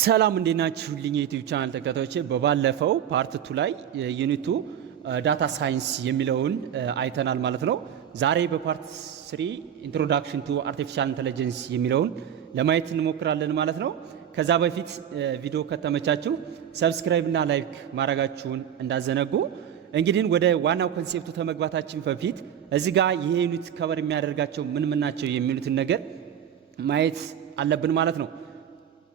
ሰላም እንዴት ናችሁልኝ የዩቲዩብ ቻናል ተከታታዮቼ። በባለፈው ፓርት 2 ላይ ዩኒቱ ዳታ ሳይንስ የሚለውን አይተናል ማለት ነው። ዛሬ በፓርት 3 ኢንትሮዳክሽን ቱ አርቲፊሻል ኢንተለጀንስ የሚለውን ለማየት እንሞክራለን ማለት ነው። ከዛ በፊት ቪዲዮ ከተመቻችሁ ሰብስክራይብ እና ላይክ ማድረጋችሁን እንዳዘነጉ። እንግዲህ ወደ ዋናው ኮንሴፕቱ ተመግባታችን በፊት እዚህ ጋር ይሄ ዩኒት ከቨር የሚያደርጋቸው ምን ናቸው የሚሉትን ነገር ማየት አለብን ማለት ነው።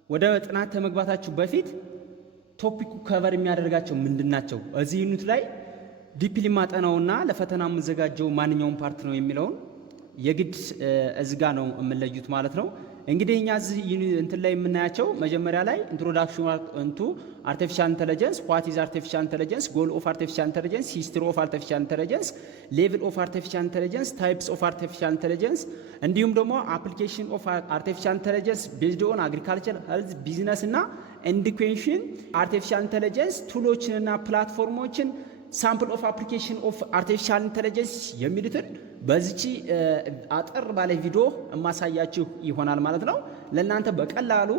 ወደ ጥናት ተመግባታችሁ በፊት ቶፒኩ ከቨር የሚያደርጋቸው ምንድናቸው፣ እዚህ ዩኒት ላይ ዲፕሊ ማጠናውና ለፈተና የምዘጋጀው ማንኛውም ፓርት ነው የሚለውን የግድ እዚህ ጋር ነው የምንለዩት ማለት ነው። እንግዲህ እኛ እዚህ እንትን ላይ የምናያቸው መጀመሪያ ላይ ኢንትሮዳክሽን እንቱ አርቲፊሻል ኢንተለጀንስ፣ ዋት ኢዝ አርቲፊሻል ኢንተለጀንስ፣ ጎል ኦፍ አርቲፊሻል ኢንተለጀንስ፣ ሂስትሪ ኦፍ አርቲፊሻል ኢንተለጀንስ፣ ሌቭል ኦፍ አርቲፊሻል ኢንተለጀንስ፣ ታይፕስ ኦፍ አርቲፊሻል ኢንተለጀንስ፣ እንዲሁም ደግሞ አፕሊኬሽን ኦፍ አርቲፊሻል ኢንተለጀንስ ቤዝድ ኦን አግሪካልቸር፣ ሄልዝ፣ ቢዝነስ እና ኢንዱኬሽን፣ አርቲፊሻል ኢንተለጀንስ ቱሎችንና ፕላትፎርሞችን፣ ሳምፕል ኦፍ አፕሊኬሽን ኦፍ አርቲፊሻል ኢንተለጀንስ የሚሉትን በዚች አጠር ባለ ቪዲዮ የማሳያችሁ ይሆናል ማለት ነው። ለእናንተ በቀላሉ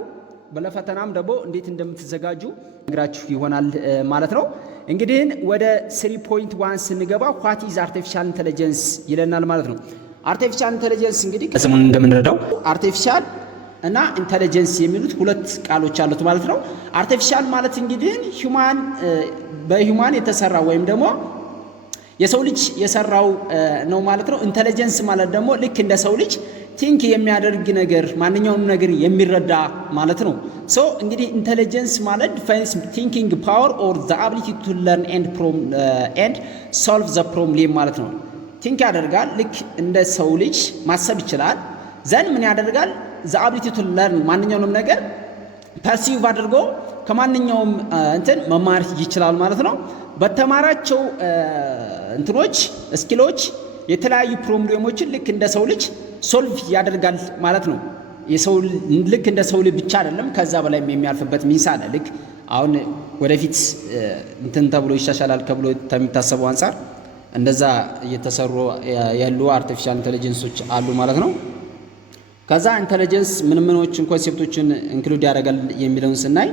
ለፈተናም ደግሞ እንዴት እንደምትዘጋጁ ነግራችሁ ይሆናል ማለት ነው። እንግዲህ ወደ 3.1 ስንገባ ዋት ኢዝ አርቲፊሻል ኢንተለጀንስ ይለናል ማለት ነው። አርቲፊሻል ኢንተለጀንስ እንግዲህ ከስሙን እንደምንረዳው አርቲፊሻል እና ኢንተለጀንስ የሚሉት ሁለት ቃሎች አሉት ማለት ነው። አርቲፊሻል ማለት እንግዲህ በሂውማን የተሰራ ወይም ደግሞ የሰው ልጅ የሰራው ነው ማለት ነው። ኢንተለጀንስ ማለት ደግሞ ልክ እንደ ሰው ልጅ ቲንክ የሚያደርግ ነገር ማንኛውም ነገር የሚረዳ ማለት ነው። ሶ እንግዲህ ኢንተለጀንስ ማለት ዲፋይንስ ቲንኪንግ ፓወር ኦር ዘ አቢሊቲ ቱ ለርን ኤንድ ሶልቭ ዘ ፕሮብሌም ማለት ነው። ቲንክ ያደርጋል፣ ልክ እንደ ሰው ልጅ ማሰብ ይችላል። ዘን ምን ያደርጋል? ዘ አቢሊቲ ቱ ለርን ማንኛውንም ነገር ፐርሲቭ አድርጎ ከማንኛውም እንትን መማር ይችላል ማለት ነው። በተማራቸው እንትኖች ስኪሎች የተለያዩ ፕሮብሌሞችን ልክ እንደ ሰው ልጅ ሶልቭ ያደርጋል ማለት ነው። ልክ እንደ ሰው ልጅ ብቻ አይደለም፣ ከዛ በላይ የሚያልፍበት ሚንስ አለ። ልክ አሁን ወደፊት እንትን ተብሎ ይሻሻላል ተብሎ ከሚታሰበው አንጻር እንደዛ እየተሰሩ ያሉ አርቲፊሻል ኢንተለጀንሶች አሉ ማለት ነው። ከዛ ኢንተለጀንስ ምኖችን ኮንሴፕቶችን ኢንክሉድ ያደርጋል የሚለውን ስናይ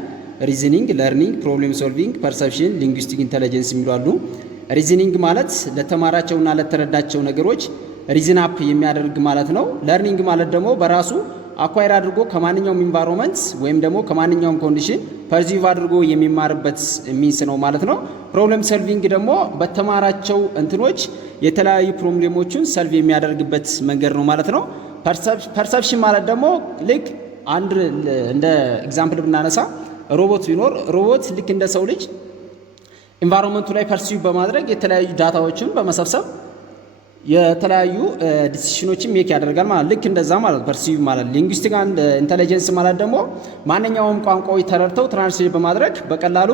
ሪዝኒንግ፣ ለርኒንግ፣ ፕሮብሌም ሶልቪንግ፣ ፐርሰፕሽን፣ ሊንግዊስቲክ ኢንተለጀንስ የሚሉ አሉ። ሪዝኒንግ ማለት ለተማራቸውና ለተረዳቸው ነገሮች ሪዝን አፕ የሚያደርግ ማለት ነው። ለርኒንግ ማለት ደግሞ በራሱ አኳይር አድርጎ ከማንኛውም ኢንቫይሮንመንት ወይም ደግሞ ከማንኛውም ኮንዲሽን ፐርሲቭ አድርጎ የሚማርበት ሚንስ ነው ማለት ነው። ፕሮብሌም ሶልቪንግ ደግሞ በተማራቸው እንትኖች የተለያዩ ፕሮብሌሞችን ሰልቭ የሚያደርግበት መንገድ ነው ማለት ነው። ፐርሰፕሽን ማለት ደግሞ ልክ አንድ እንደ ኤግዛምፕል ብናነሳ ሮቦት ቢኖር ሮቦት ልክ እንደ ሰው ልጅ ኢንቫይሮንመንቱ ላይ ፐርሲቭ በማድረግ የተለያዩ ዳታዎችን በመሰብሰብ የተለያዩ ዲሲሽኖችን ሜክ ያደርጋል ማለት ልክ እንደዛ ማለት ፐርሲቭ ማለት። ሊንግዊስቲክ ኢንተለጀንስ ማለት ደግሞ ማንኛውም ቋንቋዎች ተረድተው ትራንስሌት በማድረግ በቀላሉ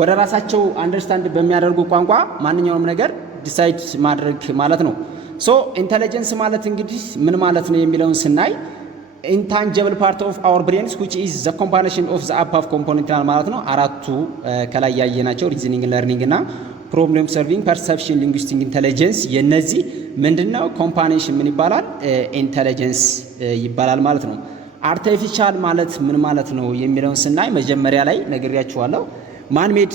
ወደ ራሳቸው አንደርስታንድ በሚያደርጉ ቋንቋ ማንኛውም ነገር ዲሳይድ ማድረግ ማለት ነው። ሶ ኢንተለጀንስ ማለት እንግዲህ ምን ማለት ነው የሚለውን ስናይ ኢንታንጀብል ፓርት ኦፍ አወር ብሬንስ which is the combination of the above component ማለት ነው። አራቱ ከላይ ያየናቸው ሪዝኒንግ፣ ለርኒንግ እና ፕሮብሌም ሶልቪንግ፣ ፐርሰፕሽን፣ ሊንግዊስቲክ ኢንተለጀንስ የነዚህ ምንድነው ኮምባይኔሽን ምን ይባላል? ኢንተለጀንስ ይባላል ማለት ነው። አርቲፊሻል ማለት ምን ማለት ነው የሚለውን ስናይ መጀመሪያ ላይ ነግሬያችኋለሁ። ማን ሜድ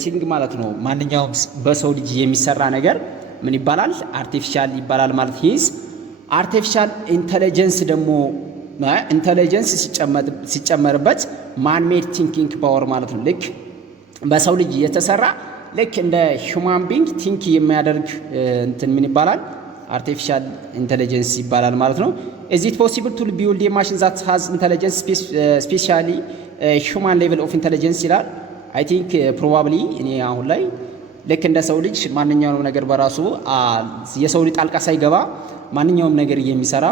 ቲንግ ማለት ነው። ማንኛውም በሰው ልጅ የሚሰራ ነገር ምን ይባላል? አርቲፊሻል ይባላል ማለት ይዝ አርቲፊሻል ኢንተለጀንስ ደግሞ ኢንተለጀንስ ሲጨመርበት ማን ሜድ ቲንኪንግ ፓወር ማለት ነው። ልክ በሰው ልጅ የተሰራ ልክ እንደ ሂውማን ቢንግ ቲንክ የሚያደርግ እንትን ምን ይባላል? አርቲፊሻል ኢንተለጀንስ ይባላል ማለት ነው። ኢዝ ኢት ፖሲብል ቱ ቢልድ ኤ ማሽን ዛት ሃዝ ኢንተለጀንስ ስፔሻሊ ሂውማን ሌቭል ኦፍ ኢንተለጀንስ ይላል። አይ ቲንክ ፕሮባብሊ እኔ አሁን ላይ ልክ እንደ ሰው ልጅ ማንኛውም ነገር በራሱ የሰው ልጅ ጣልቃ ሳይገባ ማንኛውም ነገር የሚሰራ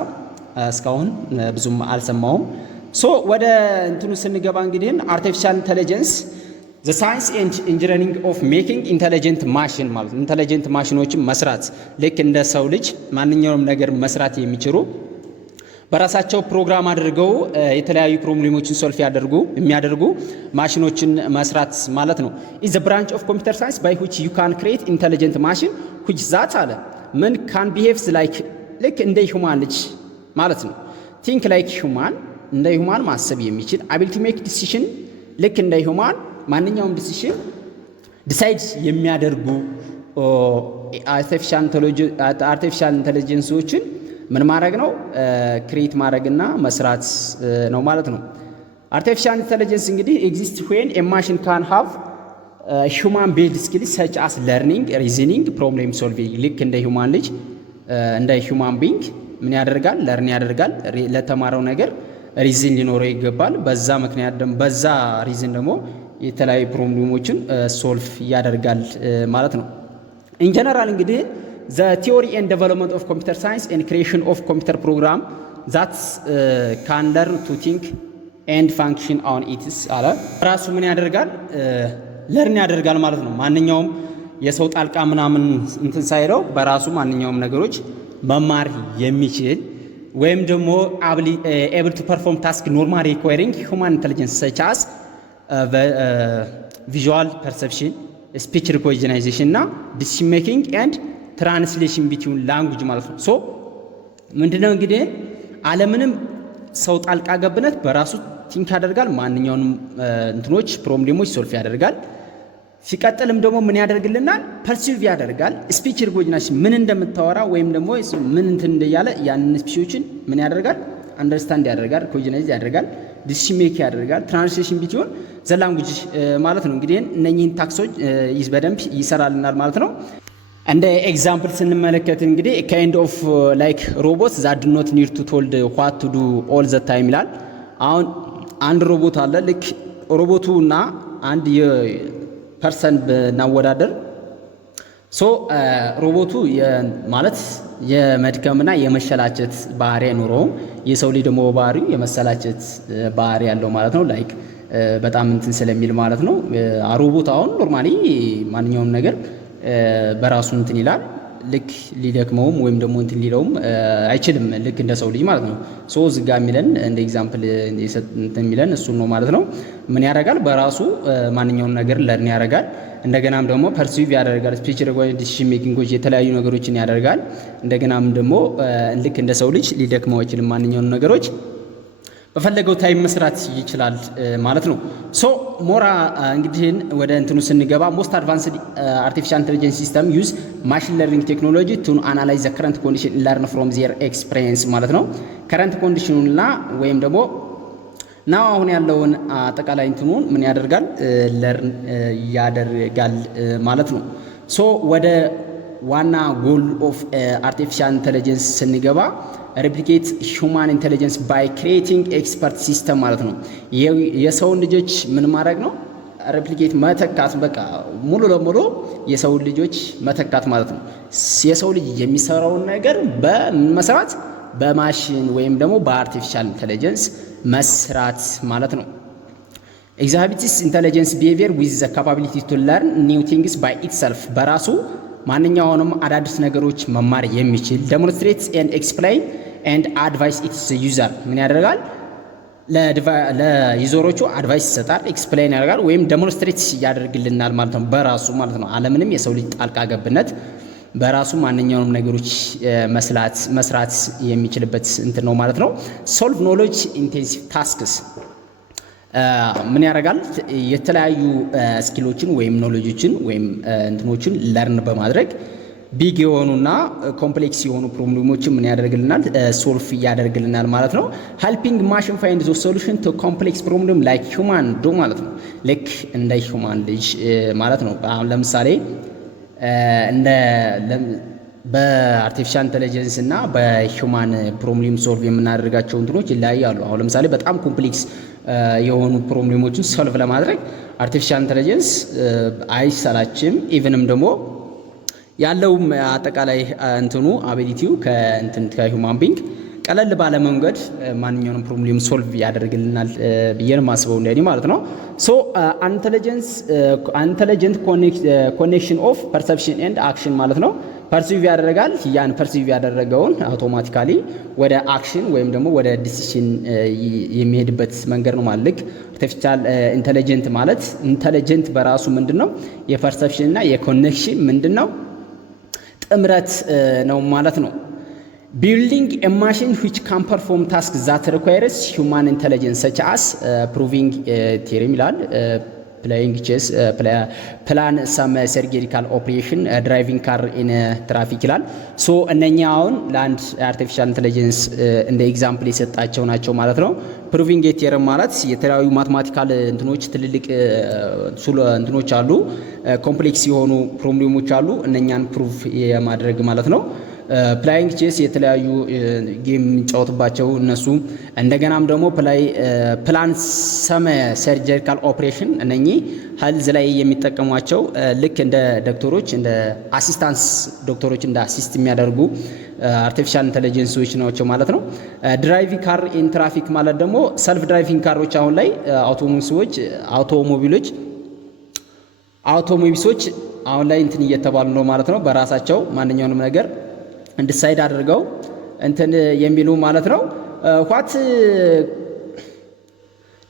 እስካሁን ብዙም አልሰማውም። ሶ ወደ እንትኑ ስንገባ እንግዲህ አርቲፊሻል ኢንተለጀንስ ዘ ሳይንስ ኤንድ ኢንጂነሪንግ ኦፍ ሜኪንግ ኢንተለጀንት ማሽን ማለት ኢንተለጀንት ማሽኖችን መስራት ልክ እንደ ሰው ልጅ ማንኛውም ነገር መስራት የሚችሉ በራሳቸው ፕሮግራም አድርገው የተለያዩ ፕሮብሌሞችን ሶልቭ የሚያደርጉ ማሽኖችን መስራት ማለት ነው። ኢዝ ዘ ብራንች ኦፍ ኮምፒውተር ሳይንስ ባይ which you can create intelligent machine which that አለ ምን can behaves like ልክ እንደ ሂውማን ልጅ ማለት ነው። think like human እንደ ሂውማን ማሰብ የሚችል ability to make decision ልክ እንደ ሂውማን ማንኛውም ዲሲሽን ዲሳይድ የሚያደርጉ አርቲፊሻል ኢንተለጀንሶችን ምን ማድረግ ነው ክሬት ማድረግና መስራት ነው ማለት ነው። አርቲፊሻል ኢንተለጀንስ እንግዲህ ኤግዚስት ዌን ኤ ማሽን ካን ሃቭ ሂውማን ቤዝድ ስኪልስ ሰች አስ ለርኒንግ፣ ሪዝኒንግ፣ ፕሮብሌም ሶልቪንግ። ልክ እንደ ሂውማን ልጅ እንደ ሂውማን ቢንግ ምን ያደርጋል? ለርን ያደርጋል። ለተማረው ነገር ሪዝን ሊኖረው ይገባል። በዛ ምክንያት ደግሞ በዛ ሪዝን ደግሞ የተለያዩ ፕሮብሌሞችን ሶልቭ ያደርጋል ማለት ነው። ኢን ጀነራል እንግዲህ ዘ ቲዮሪ ኤንድ ዴቨሎፕመንት ኦፍ ኮምፒውተር ሳይንስ ኤንድ ክሪኤሽን ኦፍ ኮምፒውተር ፕሮግራም ዛት ካን ለርን ቱ ቲንክ ኤንድ ፋንክሽን ኦን ኢትስ አለ። ራሱ ምን ያደርጋል? ለርን ያደርጋል ማለት ነው። ማንኛውም የሰው ጣልቃ ምናምን እንትን ሳይለው በራሱ ማንኛውም ነገሮች መማር የሚችል ወይም ደግሞ ኤብል ቱ ፐርፎርም ታስክ ኖርማል ሪኳየሪንግ ሂውማን ኢንተለጀንስ ሰች አስ ቪዥዋል ፐርሰፕሽን፣ ስፒች ሪኮግናይዜሽን እና ዲሲሽን ሜኪንግ ኤንድ ትራንስሌሽን ቢትዊን ላንጉጅ ማለት ነው። ሶ ምንድነው እንግዲህ አለምንም ሰው ጣልቃ ገብነት በራሱ ቲንክ ያደርጋል። ማንኛውንም እንትኖች ፕሮብሌሞች ሶልፍ ያደርጋል። ሲቀጥልም ደግሞ ምን ያደርግልናል? ፐርሲቭ ያደርጋል። ስፒች ሪኮግናይዜሽን ምን እንደምታወራ ወይም ደግሞ ምን እንትን እንደያለ ያንን ስፒቾችን ምን ያደርጋል? አንደርስታንድ ያደርጋል፣ ሪኮግናይዝ ያደርጋል፣ ዲሲሽን ሜክ ያደርጋል። ትራንስሌሽን ቢትዊን ዘ ላንጉጅ ማለት ነው። እንግዲህ እነኚህን ታክሶች በደንብ ይሰራልናል ማለት ነው። እንደ ኤግዛምፕል ስንመለከት እንግዲህ ካይንድ ኦፍ ላይክ ሮቦት ዛት ዱ ኖት ኒድ ቱ ቶልድ ዋት ቱ ዱ ኦል ዘ ታይም ይላል። አሁን አንድ ሮቦት አለ። ልክ ሮቦቱ እና አንድ ፐርሰን ብናወዳደር ሮቦቱ ማለት የመድከምና የመሸላቸት ባህሪ አይኖረውም። የሰው ልጅ ደግሞ ባህሪው የመሰላቸት ባህሪ ያለው ማለት ነው። ላይክ በጣም እንትን ስለሚል ማለት ነው። ሮቦት አሁን ኖርማሊ ማንኛውም ነገር በራሱ እንትን ይላል። ልክ ሊደክመውም ወይም ደግሞ እንትን ሊለውም አይችልም። ልክ እንደ ሰው ልጅ ማለት ነው። እዚህ ጋር የሚለን እንደ ኤግዛምፕል እንትን የሚለን እሱን ነው ማለት ነው። ምን ያደርጋል? በራሱ ማንኛውም ነገር ለርን ያደርጋል። እንደገናም ደግሞ ፐርሲቭ ያደርጋል። ስፒች ሪኮግኒሽን፣ ዲሲሽን ሜኪንጎች የተለያዩ ነገሮችን ያደርጋል። እንደገናም ደግሞ ልክ እንደ ሰው ልጅ ሊደክመው አይችልም። ማንኛውም ነገሮች በፈለገው ታይም መስራት ይችላል ማለት ነው። ሞራ እንግዲህ ወደ እንትኑ ስንገባ ሞስት አድቫንስድ አርቲፊሻል ኢንተለጀንስ ሲስተም ዩዝ ማሽን ለርኒንግ ቴክኖሎጂ ቱ አናላይዝ ዘ ከረንት ኮንዲሽን ለርን ፍሮም ዜር ኤክስፒሪየንስ ማለት ነው። ከረንት ኮንዲሽኑና ወይም ደግሞ ናው አሁን ያለውን አጠቃላይ እንትኑን ምን ያደርጋል? ለርን ያደርጋል ማለት ነው። ወደ ዋና ጎል ኦፍ አርቲፊሻል ኢንተለጀንስ ስንገባ ሬፕሊኬት ሂውማን ኢንተለጀንስ ባይ ክሪኤቲንግ ኤክስፐርት ሲስተም ማለት ነው። የሰውን ልጆች ምን ማድረግ ነው? ሬፕሊኬት መተካት፣ በቃ ሙሉ ለሙሉ የሰውን ልጆች መተካት ማለት ነው። የሰው ልጅ የሚሰራውን ነገር በመስራት በማሽን ወይም ደግሞ በአርቲፊሻል ኢንተለጀንስ መስራት ማለት ነው። ኤግዛቢትስ ኢንተለጀንስ ቢሄቪየር ዊዝ ዘ ካፓቢሊቲ ቱ ለርን ኒው ቲንግስ ባይ ኢትሰልፍ በራሱ ማንኛውንም አዳዲስ ነገሮች መማር የሚችል ዴሞንስትሬት ኤንድ ኤክስፕላይን ኤንድ አድቫይስ ኢትስ ዩዘር ምን ያደርጋል? ለዩዘሮቹ አድቫይስ ይሰጣል፣ ኤክስፕላይን ያደርጋል ወይም ዴሞንስትሬት ያደርግልናል ማለት ነው። በራሱ ማለት ነው። አለምንም የሰው ልጅ ጣልቃ ገብነት በራሱ ማንኛውንም ነገሮች መስራት የሚችልበት እንትን ነው ማለት ነው። ሶልቭ ኖሌጅ ኢንቴንሲቭ ታስክስ ምን ያደርጋል? የተለያዩ ስኪሎችን ወይም ኖሌጆችን ወይም እንትኖችን ለርን በማድረግ ቢግ የሆኑና ኮምፕሌክስ የሆኑ ፕሮብሌሞችን ምን ያደርግልናል? ሶልቭ ያደርግልናል ማለት ነው። ሄልፒንግ ማሽን ፋይንድ ዘ ሶሉሽን ቱ ኮምፕሌክስ ፕሮብሌም ላይክ ሂውማን ዱ ማለት ነው። ልክ እንደ ሂውማን ልጅ ማለት ነው። አሁን ለምሳሌ በአርቲፊሻል ኢንተለጀንስ እና በሂውማን ፕሮብሌም ሶልቭ የምናደርጋቸው እንትኖች ይለያያሉ። አሁን ለምሳሌ በጣም ኮምፕሌክስ የሆኑ ፕሮብሌሞችን ሶልቭ ለማድረግ አርቲፊሻል ኢንተለጀንስ አይሰላችም። ኢቭንም ደግሞ ያለውም አጠቃላይ እንትኑ አቢሊቲው ከሂውማን ቢንግ ቀለል ባለ መንገድ ማንኛውንም ፕሮብሌም ሶልቭ ያደርግልናል ብዬ ነው የማስበው እንደኔ ማለት ነው። ኢንተለጀንት ኮኔክሽን ኦፍ ፐርሰፕሽን ኤንድ አክሽን ማለት ነው። ፐርሲቭ ያደርጋል። ያን ፐርሲቭ ያደረገውን አውቶማቲካሊ ወደ አክሽን ወይም ደግሞ ወደ ዲሲሽን የሚሄድበት መንገድ ነው ማለት። አርቲፊሻል ኢንተለጀንት ማለት ኢንተለጀንት በራሱ ምንድነው? የፐርሰፕሽን እና የኮኔክሽን ምንድነው? ጥምረት ነው ማለት ነው። ቢልዲንግ ኤ ማሽን ዊች ካን ፐርፎርም ታስክ ዛት ሪኳየርስ ሂውማን ኢንተለጀንስ ሰች አስ ፕሩቪንግ ቴሪም ይላል ፕሌይንግ ቼስ ፕላን ሰም ሰርጂካል ኦፕሬሽን ድራይቪንግ ካር ኢን ትራፊክ ይላል። ሶ እነኛ አሁን ለአንድ አርቲፊሻል ኢንተለጀንስ እንደ ኤግዛምፕል የሰጣቸው ናቸው ማለት ነው። ፕሩቪንግ ቴረም ማለት የተለያዩ ማትማቲካል እንትኖች ትልልቅ እንትኖች አሉ፣ ኮምፕሌክስ የሆኑ ፕሮብሌሞች አሉ፣ እነኛን ፕሩቭ የማድረግ ማለት ነው። ፕላይንግ ቼስ የተለያዩ ጌም የሚጫወትባቸው እነሱ እንደገናም ደግሞ ፕላን ሰም ሰርጂካል ኦፕሬሽን እነኚህ ሄልዝ ላይ የሚጠቀሟቸው ልክ እንደ ዶክተሮች እንደ አሲስታንስ ዶክተሮች እንደ አሲስት የሚያደርጉ አርቲፊሻል ኢንተለጀንሶች ናቸው ማለት ነው። ድራይቪንግ ካር ኢን ትራፊክ ማለት ደግሞ ሰልፍ ድራይቪንግ ካሮች አሁን ላይ አውቶሞቢሶች አሁን ላይ እንትን እየተባሉ ነው ማለት ነው። በራሳቸው ማንኛውንም ነገር እንዲሳይድ አድርገው እንትን የሚሉ ማለት ነው። ዋት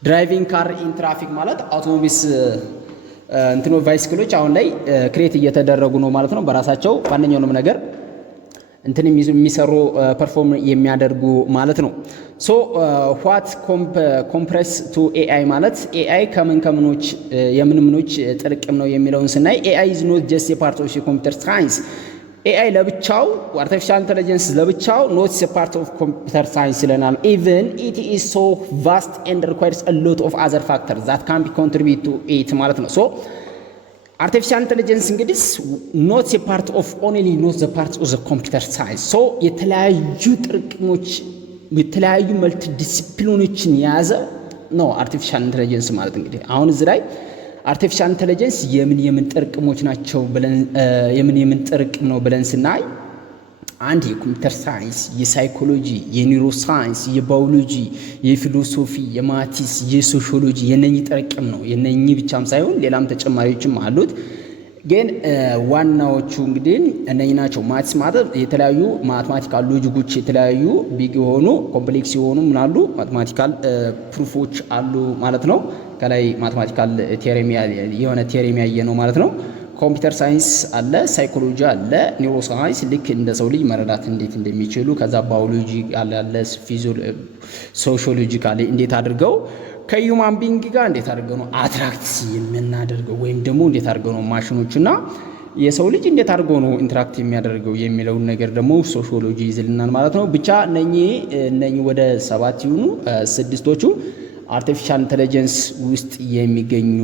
ድራይቪንግ ካር ኢን ትራፊክ ማለት አውቶሞቢስ እንትኖ ባይስክሎች አሁን ላይ ክሬት እየተደረጉ ነው ማለት ነው። በራሳቸው ማንኛውንም ነገር እንትን የሚሰሩ ፐርፎርም የሚያደርጉ ማለት ነው። ሶ ዋት ኮምፕረስ ቱ ኤአይ ማለት ኤአይ ከምኖች የምኖች ጥርቅም ነው የሚለውን ስናይ ኤአይ ኢዝ ኖት ጀስት ኤ ፓርት ኦፍ ኮምፒውተር ሳይንስ ኤአይ ለብቻው አርቲፊሻል ኢንተለጀንስ ለብቻው ኖት ኤ ፓርት ኦፍ ኮምፒውተር ሳይንስ ይለናል። ኢቨን ኢት ኢዝ ሶ ቫስት ኤንድ ሪኳየርስ አ ሎት ኦፍ አዘር ፋክተርስ ዛት ካን ቢ ኮንትሪቢዩት ቱ ኢት ማለት ነው። ሶ አርቲፊሻል ኢንተለጀንስ እንግዲህ ኖት ኤ ፓርት ኦፍ ኦንሊ ኖት ዘ ፓርት ኦፍ ዘ ኮምፒውተር ሳይንስ ሶ የተለያዩ ጥርቅሞች የተለያዩ መልቲ ዲሲፕሊኖችን የያዘ ነው አርቲፊሻል ኢንተለጀንስ ማለት እንግዲህ አሁን እዚህ ላይ አርቲፊሻል ኢንተለጀንስ የምን ጥርቅሞች ናቸው ብለን የምን ጥርቅም ነው ብለን ስናይ አንድ የኮምፒውተር ሳይንስ፣ የሳይኮሎጂ፣ የኒውሮ ሳይንስ፣ የባዮሎጂ፣ የፊሎሶፊ፣ የማቲስ፣ የሶሺዮሎጂ የነኚህ ጥርቅም ነው። የነኚህ ብቻም ሳይሆን ሌላም ተጨማሪዎችም አሉት። ግን ዋናዎቹ እንግዲህ እነኚህ ናቸው። ማቲስ ማለት የተለያዩ ማትማቲካል ሎጂኮች የተለያዩ ቢግ የሆኑ ኮምፕሌክስ የሆኑ ምናሉ ማትማቲካል ፕሩፎች አሉ ማለት ነው። ከላይ ማትማቲካል ቴዎሬም የሆነ ቴዎሬም ያየ ነው ማለት ነው። ኮምፒውተር ሳይንስ አለ፣ ሳይኮሎጂ አለ፣ ኒውሮ ሳይንስ ልክ እንደ ሰው ልጅ መረዳት እንዴት እንደሚችሉ ከዛ ባዮሎጂ አለ፣ ሶሺዮሎጂ አለ፣ እንዴት አድርገው ከዩማን ቢንግ ጋር እንዴት አድርገው ነው አትራክት የምናደርገው ወይም ደግሞ እንዴት አድርገው ነው ማሽኖችና የሰው ልጅ እንዴት አድርገው ነው ኢንተራክት የሚያደርገው የሚለውን ነገር ደግሞ ሶሺዮሎጂ ይዝልናል ማለት ነው። ብቻ እነኚህ ወደ 7 ይሁኑ 6ቶቹ አርቲፊሻል ኢንተለጀንስ ውስጥ የሚገኙ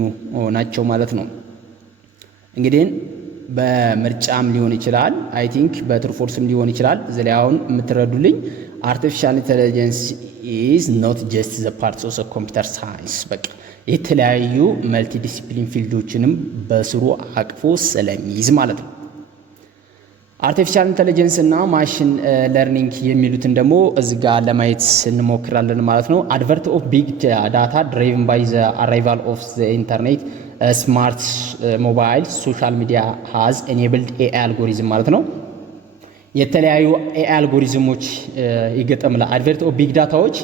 ናቸው ማለት ነው። እንግዲህ በምርጫም ሊሆን ይችላል፣ አይ ቲንክ በትሩ ፎርስም ሊሆን ይችላል። እዚህ ላይ አሁን የምትረዱልኝ አርቲፊሻል ኢንተለጀንስ ኢዝ ኖት ጀስት ዘ ፓርት ኦፍ ኮምፒውተር ሳይንስ በቃ የተለያዩ መልቲ ዲሲፕሊን ፊልዶችንም በስሩ አቅፎ ስለሚይዝ ማለት ነው። አርቲፊሻል ኢንተለጀንስ እና ማሽን ለርኒንግ የሚሉትን ደግሞ እዚህ ጋር ለማየት እንሞክራለን ማለት ነው። አድቨርት ኦፍ ቢግ ዳታ ድራይቭን ባይ ዘ አራይቫል ኦፍ ዘ ኢንተርኔት ስማርት ሞባይል ሶሻል ሚዲያ ሃዝ ኤኔብልድ ኤአይ አልጎሪዝም ማለት ነው። የተለያዩ ኤአይ አልጎሪዝሞች ይገጠምላል። አድቨርት ኦፍ ቢግ ዳታዎች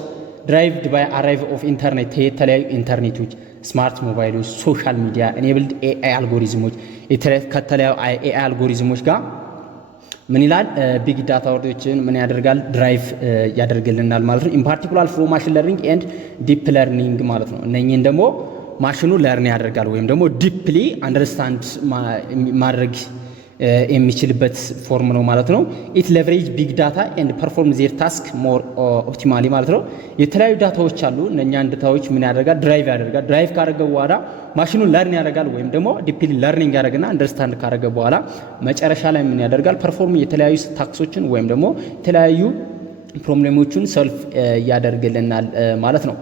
ድራይቭድ ባይ አራይቭ ኦፍ ኢንተርኔት የተለያዩ ኢንተርኔቶች ስማርት ሞባይሎች ሶሻል ሚዲያ ኤኔብልድ ኤአይ አልጎሪዝሞች ከተለያዩ ኤአይ አልጎሪዝሞች ጋር ምን ይላል? ቢግ ዳታዎችን ምን ያደርጋል? ድራይቭ ያደርግልናል ማለት ነው። ኢን ፓርቲኩላር ፍሮ ማሽን ለርኒንግ ኤንድ ዲፕ ለርኒንግ ማለት ነው። እነኚህን ደግሞ ማሽኑ ለርን ያደርጋል ወይም ደግሞ ዲፕሊ አንደርስታንድ ማድረግ የሚችልበት ፎርም ነው ማለት ነው። ኢት ሌቨሬጅ ቢግ ዳታ ኤንድ ፐርፎርም ዜር ታስክ ሞር ኦፕቲማሊ ማለት ነው። የተለያዩ ዳታዎች አሉ። እነኛን ዳታዎች ምን ያደርጋል? ድራይቭ ያደርጋል። ድራይቭ ካደረገ በኋላ ማሽኑን ለርን ያደርጋል ወይም ደግሞ ዲፕሊ ለርኒንግ ያደርግና አንደርስታንድ ካደረገ በኋላ መጨረሻ ላይ ምን ያደርጋል? ፐርፎርም የተለያዩ ታስኮችን ወይም ደግሞ የተለያዩ ፕሮብሌሞችን ሰልፍ ያደርግልናል ማለት ነው።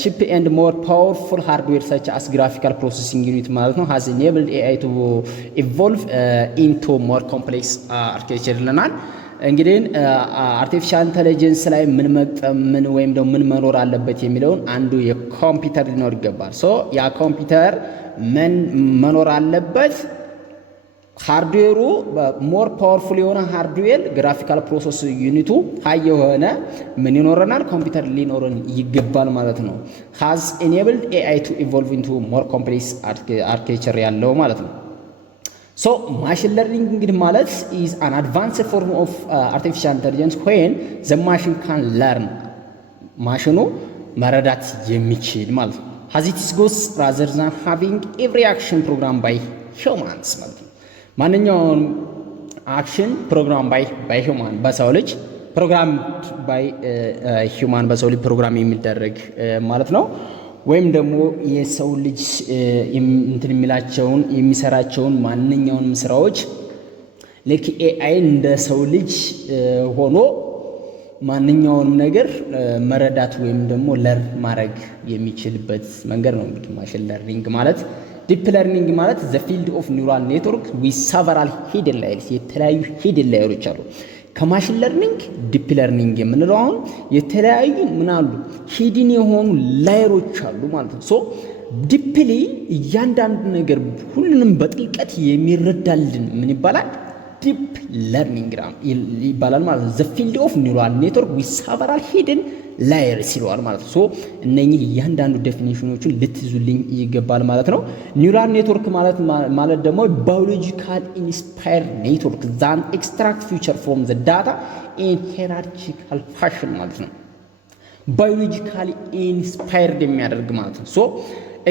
ቺፕ ኤንድ ሞር ፓወርፉል ሃርድዌር ሰች አስ ግራፊካል ፕሮሰሲንግ ዩኒት ማለት ነው ሃዝ ኢኔብልድ ኤአይ ቱ ኢቮልቭ ኢንቱ ሞር ኮምፕሌክስ አርኪቴክቸር ይለናል። እንግዲህ አርቲፊሻል ኢንተለጀንስ ላይ ምን መቅጠም ምን ወይም ደግሞ ምን መኖር አለበት የሚለውን አንዱ የኮምፒውተር ሊኖር ይገባል። ሶ ያ ኮምፒውተር ምን መኖር አለበት? ሃርድዌሩ ሞር ፓወርፉል የሆነ ሃርድዌር ግራፊካል ፕሮሰስ ዩኒቱ ሃይ የሆነ ምን ይኖረናል? ኮምፒውተር ሊኖረን ይገባል ማለት ነው። ሃዝ ኢኔብልድ ኤአይ ቱ ኢቮልቭ ኢንቱ ሞር ኮምፕሌክስ አርኪቴክቸር ያለው ማለት ነው። ሶ ማሽን ለርኒንግ እንግዲህ ማለት is an advanced form of artificial intelligence when the machine can learn ማሽኑ መረዳት የሚችል ማለት ነው። as it goes rather than having every action programmed by humans ማለት ነው። ማንኛውም አክሽን ፕሮግራም ባይ ሂውማን በሰው ልጅ ፕሮግራም ባይ ሂውማን በሰው ልጅ ፕሮግራም የሚደረግ ማለት ነው። ወይም ደግሞ የሰው ልጅ እንትን የሚላቸውን የሚሰራቸውን ማንኛውንም ስራዎች ልክ ኤአይ እንደ ሰው ልጅ ሆኖ ማንኛውንም ነገር መረዳት ወይም ደግሞ ለርን ማድረግ የሚችልበት መንገድ ነው እንግዲህ ማሽን ለርኒንግ ማለት። ዲፕ ለርኒንግ ማለት ዘ ፊልድ ኦፍ ኒውራል ኔትወርክ ዊዝ ሰቨራል ሂድን ላየርስ የተለያዩ ሂድን ላየሮች አሉ። ከማሽን ለርኒንግ ዲፕ ለርኒንግ የምንለው አሁን የተለያዩ ምን አሉ ሂድን የሆኑ ላየሮች አሉ ማለት ነው። ሶ ዲፕሊ እያንዳንዱ ነገር ሁሉንም በጥልቀት የሚረዳልን ምን ይባላል? ዲፕ ለርኒንግ ይባላል ማለት ነው። ዘ ፊልድ ኦፍ ኒውራል ኔትወርክ ዊዝ ሰቨራል ሂድን ላየርስ ይለዋል ማለት ነው። ሶ እነኚህ እያንዳንዱ ዴፊኒሽኖችን ልትይዙልኝ ይገባል ማለት ነው። ኒውራል ኔትወርክ ማለት ደግሞ ባዮሎጂካል ኢንስፓየርድ ኔትወርክ ዛን ኤክስትራክት ፊቸር ፍሮም ዘ ዳታ ኢን ሄራርቺካል ፋሽን ማለት ነው። ባዮሎጂካሊ ኢንስፓየርድ የሚያደርግ ማለት ነው። ሶ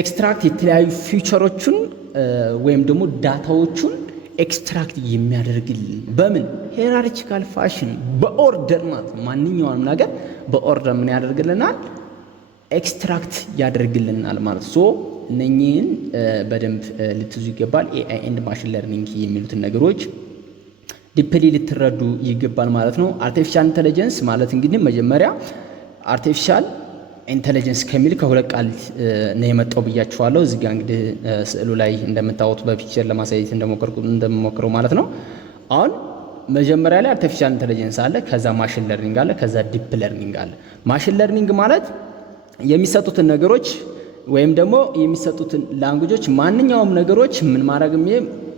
ኤክስትራክት የተለያዩ ፊቸሮችን ወይም ደግሞ ዳታዎቹን ኤክስትራክት የሚያደርግልን በምን ሄራርቺካል ፋሽን በኦርደር ማለት ነው። ማንኛውንም ነገር በኦርደር ምን ያደርግልናል? ኤክስትራክት ያደርግልናል ማለት ሶ እነኚህን በደንብ ልትይዙ ይገባል። ኤአይ ኤንድ ማሽን ለርኒንግ የሚሉትን ነገሮች ዲፕሊ ልትረዱ ይገባል ማለት ነው። አርቲፊሻል ኢንተለጀንስ ማለት እንግዲህ መጀመሪያ አርቲፊሻል ኢንተለጀንስ ከሚል ከሁለት ቃል ነው የመጣው ብያችኋለሁ። እዚህ ጋር እንግዲህ ስዕሉ ላይ እንደምታዩት በፒክቸር ለማሳየት እንደምሞክረው ማለት ነው። አሁን መጀመሪያ ላይ አርቲፊሻል ኢንተለጀንስ አለ፣ ከዛ ማሽን ለርኒንግ አለ፣ ከዛ ዲፕ ለርኒንግ አለ። ማሽን ለርኒንግ ማለት የሚሰጡትን ነገሮች ወይም ደግሞ የሚሰጡትን ላንጉጆች ማንኛውም ነገሮች ምን ማድረግ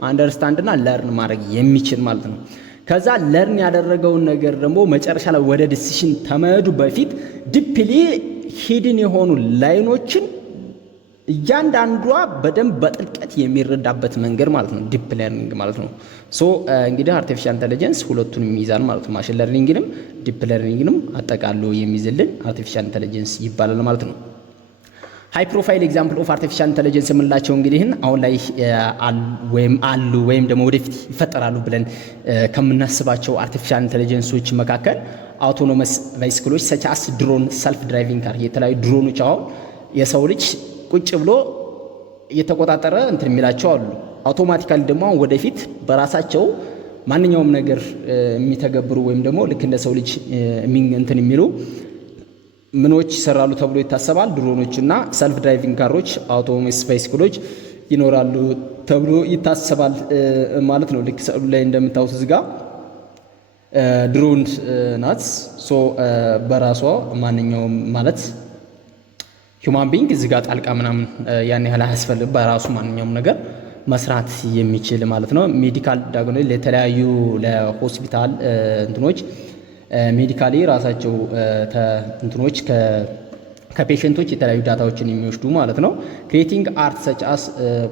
አንደርስታንድ እና ለርን ማድረግ የሚችል ማለት ነው። ከዛ ለርን ያደረገውን ነገር ደግሞ መጨረሻ ላይ ወደ ዲሲሽን ተመሄዱ በፊት ዲፕሊ ሂድን የሆኑ ላይኖችን እያንዳንዷ በደንብ በጥልቀት የሚረዳበት መንገድ ማለት ነው ዲፕ ለርኒንግ ማለት ነው። ሶ እንግዲህ አርቲፊሻል ኢንተለጀንስ ሁለቱንም የሚይዛል ማለት ነው። ማሽን ለርኒንግንም ዲፕ ለርኒንግንም አጠቃሎ የሚይዝልን አርቲፊሻል ኢንተለጀንስ ይባላል ማለት ነው። ሃይ ፕሮፋይል ኤግዛምፕል ኦፍ አርቲፊሻል ኢንተለጀንስ የምንላቸው እንግዲህ አሁን ላይ አሉ ወይም ደግሞ ወደፊት ይፈጠራሉ ብለን ከምናስባቸው አርቲፊሻል ኢንተለጀንሶች መካከል አውቶኖመስ ቫይስክሎች ሰቻስ ድሮን፣ ሰልፍ ድራይቪንግ ካር የተለያዩ ድሮኖች አሁን የሰው ልጅ ቁጭ ብሎ እየተቆጣጠረ እንትን የሚላቸው አሉ። አውቶማቲካሊ ደግሞ ወደፊት በራሳቸው ማንኛውም ነገር የሚተገብሩ ወይም ደግሞ ልክ እንደ ሰው ልጅ እንትን የሚሉ ምኖች ይሰራሉ ተብሎ ይታሰባል። ድሮኖች እና ሰልፍ ድራይቪንግ ካሮች አውቶኖመስ ቫይስክሎች ይኖራሉ ተብሎ ይታሰባል ማለት ነው። ልክ ሰሉ ላይ እንደምታዩት እዚህ ጋር ድሮን ናት። ሶ በራሷ ማንኛውም ማለት ሂውማን ቢንግ እዚህ ጋር ጣልቃ ምናምን ያን ያህል አያስፈልግም። በራሱ ማንኛውም ነገር መስራት የሚችል ማለት ነው። ሜዲካል ዳግኖ ለተለያዩ ለሆስፒታል እንትኖች ሜዲካሊ ራሳቸው እንትኖች ከፔሸንቶች የተለያዩ ዳታዎችን የሚወስዱ ማለት ነው። ክሬቲንግ አርት ሰች አስ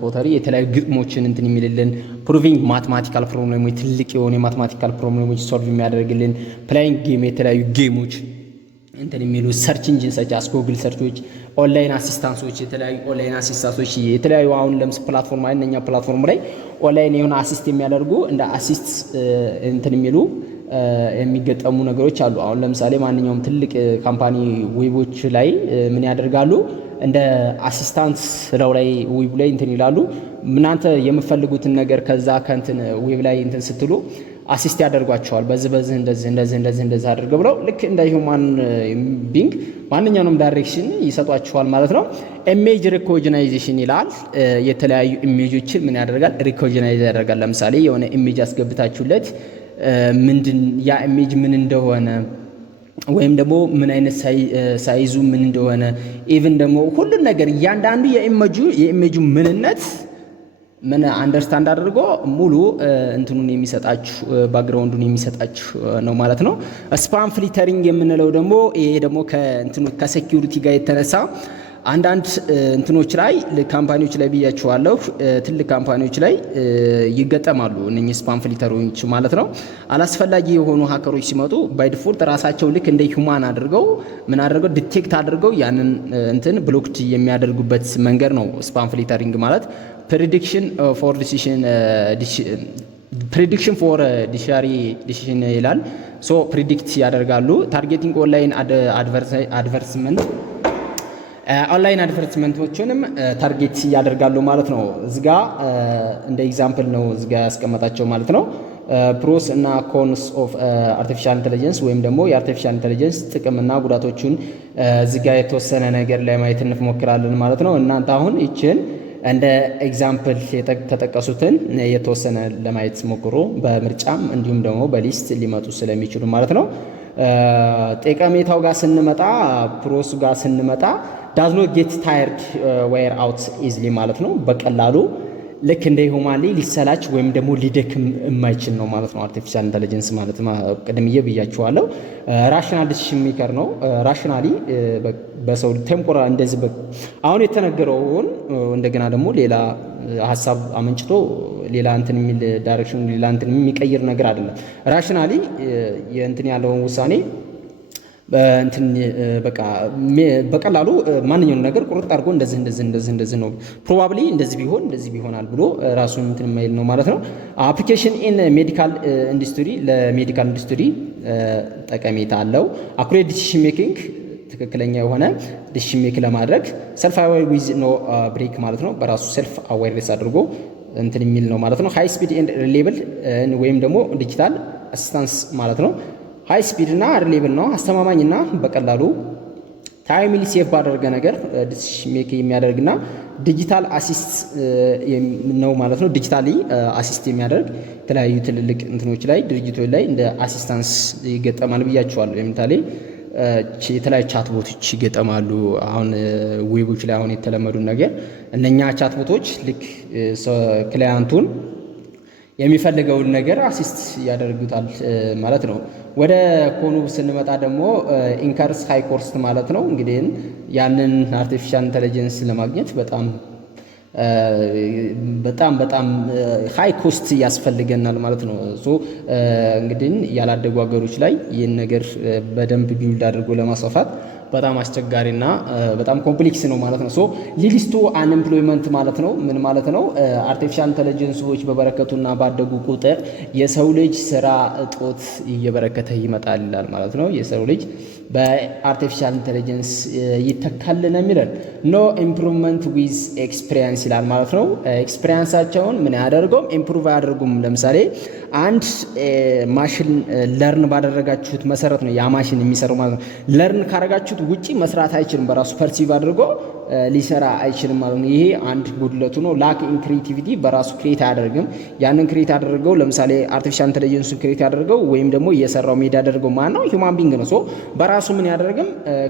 ፖተሪ የተለያዩ ግጥሞችን እንትን የሚልልን፣ ፕሩቪንግ ማትማቲካል ፕሮብሌሞች ትልቅ የሆኑ የማትማቲካል ፕሮብሌሞች ሶልቭ የሚያደርግልን፣ ፕላይንግ ጌም የተለያዩ ጌሞች እንትን የሚሉ፣ ሰርች ኢንጂን ሰች አስ ጉግል ሰርቾች፣ ኦንላይን አሲስታንሶች የተለያዩ ኦንላይን አሲስታንሶች የተለያዩ አሁን ለምስ ፕላትፎርም አይነኛ ፕላትፎርም ላይ ኦንላይን የሆነ አሲስት የሚያደርጉ እንደ አሲስት እንትን የሚሉ የሚገጠሙ ነገሮች አሉ። አሁን ለምሳሌ ማንኛውም ትልቅ ካምፓኒ ዌቦች ላይ ምን ያደርጋሉ? እንደ አሲስታንት ስራው ላይ ዌብ ላይ እንትን ይላሉ። እናንተ የምትፈልጉትን ነገር ከዛ ከእንትን ዌብ ላይ እንትን ስትሉ አሲስት ያደርጓቸዋል። በዚህ እንደዚህ አድርገው ብለው ልክ እንደ ሂውማን ቢንግ ማንኛውንም ዳይሬክሽን ይሰጧቸዋል ማለት ነው። ኢሜጅ ሪኮግናይዜሽን ይላል። የተለያዩ ኢሜጆችን ምን ያደርጋል? ሪኮግናይዝ ያደርጋል። ለምሳሌ የሆነ ኢሜጅ አስገብታችሁለት ምንድን ያ ኢሜጅ ምን እንደሆነ ወይም ደግሞ ምን አይነት ሳይዙ ምን እንደሆነ ኢቭን ደግሞ ሁሉን ነገር እያንዳንዱ የኢሜጁ ምንነት ምን አንደርስታንድ አድርጎ ሙሉ እንትኑን የሚሰጣችሁ ባክግራውንዱን የሚሰጣችሁ ነው ማለት ነው። ስፓም ፊልተሪንግ የምንለው ደግሞ ይሄ ደግሞ ከእንትኑ ከሴኩሪቲ ጋር የተነሳ አንዳንድ እንትኖች ላይ ካምፓኒዎች ላይ ብያችኋለሁ፣ ትልቅ ካምፓኒዎች ላይ ይገጠማሉ እነኚህ ስፓም ፊልተሮች ማለት ነው። አላስፈላጊ የሆኑ ሃከሮች ሲመጡ ባይ ዲፎልት ራሳቸው ልክ እንደ ሂውማን አድርገው ምን አድርገው ዲቴክት አድርገው ያንን እንትን ብሎክድ የሚያደርጉበት መንገድ ነው ስፓም ፊልተሪንግ ማለት። ፕሪዲክሽን ፎር ዲሲሽን ይላል። ሶ ፕሪዲክት ያደርጋሉ። ታርጌቲንግ ኦንላይን አድቨርቲዝመንቶችንም ታርጌት ያደርጋሉ ማለት ነው። እዚጋ እንደ ኤግዛምፕል ነው እዚጋ ያስቀመጣቸው ማለት ነው። ፕሮስ እና ኮንስ ኦፍ አርቲፊሻል ኢንተለጀንስ ወይም ደግሞ የአርቲፊሻል ኢንተለጀንስ ጥቅምና ጉዳቶቹን እዚጋ የተወሰነ ነገር ለማየት እንሞክራለን ማለት ነው። እናንተ አሁን ይችን እንደ ኤግዛምፕል የተጠቀሱትን የተወሰነ ለማየት ሞክሮ በምርጫም እንዲሁም ደግሞ በሊስት ሊመጡ ስለሚችሉ ማለት ነው። ጠቀሜታው ጋር ስንመጣ ፕሮስ ጋር ስንመጣ ዳዝ ኖት ጌት ታየርድ ዌር አውት ኢዝሊ ማለት ነው። በቀላሉ ልክ እንደ ሁማንሊ ሊሰላች ወይም ደግሞ ሊደክም የማይችል ነው ማለት ነው አርቲፊሻል ኢንተለጀንስ ማለት ቅድምዬ ብያችኋለሁ። ራሽናል ዲሲሽን ሜከር ነው። ራሽናሊ በሰው ቴምፖራል እንደዚህ አሁን የተነገረውን እንደገና ደግሞ ሌላ ሀሳብ አመንጭቶ ሌላ እንትን የሚል ዳይሬክሽን ሌላ እንትን የሚቀይር ነገር አይደለም። ራሽናሊ የእንትን ያለውን ውሳኔ እንትን በቃ በቀላሉ ማንኛውንም ነገር ቁርጥ አድርጎ እንደዚህ ነው ፕሮባብሊ እንደዚህ ቢሆናል ብሎ ራሱን እንትን የማይል ነው ማለት ነው። አፕሊኬሽን ኢን ሜዲካል ኢንዱስትሪ ለሜዲካል ኢንዱስትሪ ጠቀሜታ አለው። አኩሬት ዲሲሽን ሜኪንግ ትክክለኛ የሆነ ዲሲሽን ሜክ ለማድረግ ሰልፍ አዌር ዊዝ ኖ ብሬክ ማለት ነው። በራሱ ሰልፍ አዌርነስ አድርጎ እንትን የሚል ነው ማለት ነው። ሃይ ስፒድ ኤንድ ሪሌብል ወይም ደግሞ ዲጂታል አሲስታንስ ማለት ነው። ሃይ ስፒድ እና ሪሌብል ነው። አስተማማኝና በቀላሉ ታይምሊ ሴፍ ባደረገ ነገር ዲሲሽን ሜክ የሚያደርግና ዲጂታል አሲስት ነው ማለት ነው። ዲጂታሊ አሲስት የሚያደርግ የተለያዩ ትልልቅ እንትኖች ላይ ድርጅቶች ላይ እንደ አሲስታንስ ይገጠማል ብያቸዋለሁ። ለምሳሌ የተለያዩ ቻትቦቶች ይገጠማሉ። አሁን ዌቦች ላይ አሁን የተለመዱ ነገር እነኛ ቻትቦቶች ልክ ክላያንቱን የሚፈልገውን ነገር አሲስት ያደርጉታል ማለት ነው። ወደ ኮኑ ስንመጣ ደግሞ ኢንከርስ ሃይ ኮስት ማለት ነው። እንግዲህ ያንን አርቲፊሻል ኢንተለጀንስ ለማግኘት በጣም ሃይ ኮስት ያስፈልገናል ማለት ነው። ሶ እንግዲህ ያላደጉ ሀገሮች ላይ ይህን ነገር በደንብ ቢውልድ አድርጎ ለማስፋፋት በጣም አስቸጋሪና በጣም ኮምፕሌክስ ነው ማለት ነው። ሶ ሊድስ ቱ አንኤምፕሎይመንት ማለት ነው። ምን ማለት ነው? አርቲፊሻል ኢንተለጀንሶች በበረከቱና ባደጉ ቁጥር የሰው ልጅ ስራ እጦት እየበረከተ ይመጣል ይላል ማለት ነው። የሰው ልጅ በአርቲፊሻል ኢንተለጀንስ ይተካል ነው የሚለን። ኖ ኢምፕሩቭመንት ዊዝ ኤክስፒሪየንስ ይላል ማለት ነው። ኤክስፒሪየንሳቸውን ምን ያደርገውም ኢምፕሩቭ አያደርጉም። ለምሳሌ አንድ ማሽን ለርን ባደረጋችሁት መሰረት ነው ያ ማሽን የሚሰራው ማለት ነው። ለርን ካረጋችሁት ውጪ መስራት አይችልም። በራሱ ፐርሲቭ አድርጎ ሊሰራ አይችልም ማለት ነው። ይሄ አንድ ጉድለቱ ነው። ላክ ኢን ክሪኤቲቪቲ በራሱ ክሬት አያደርግም። ያንን ክሬት አደረገው ለምሳሌ አርቲፊሻል ኢንተለጀንሱን ክሬት ያደረገው ወይም ደግሞ እየሰራው ሜዳ ያደረገው ማን ነው? ሂውማን ቢንግ ነው። ሶ በራሱ ምን ያደርግም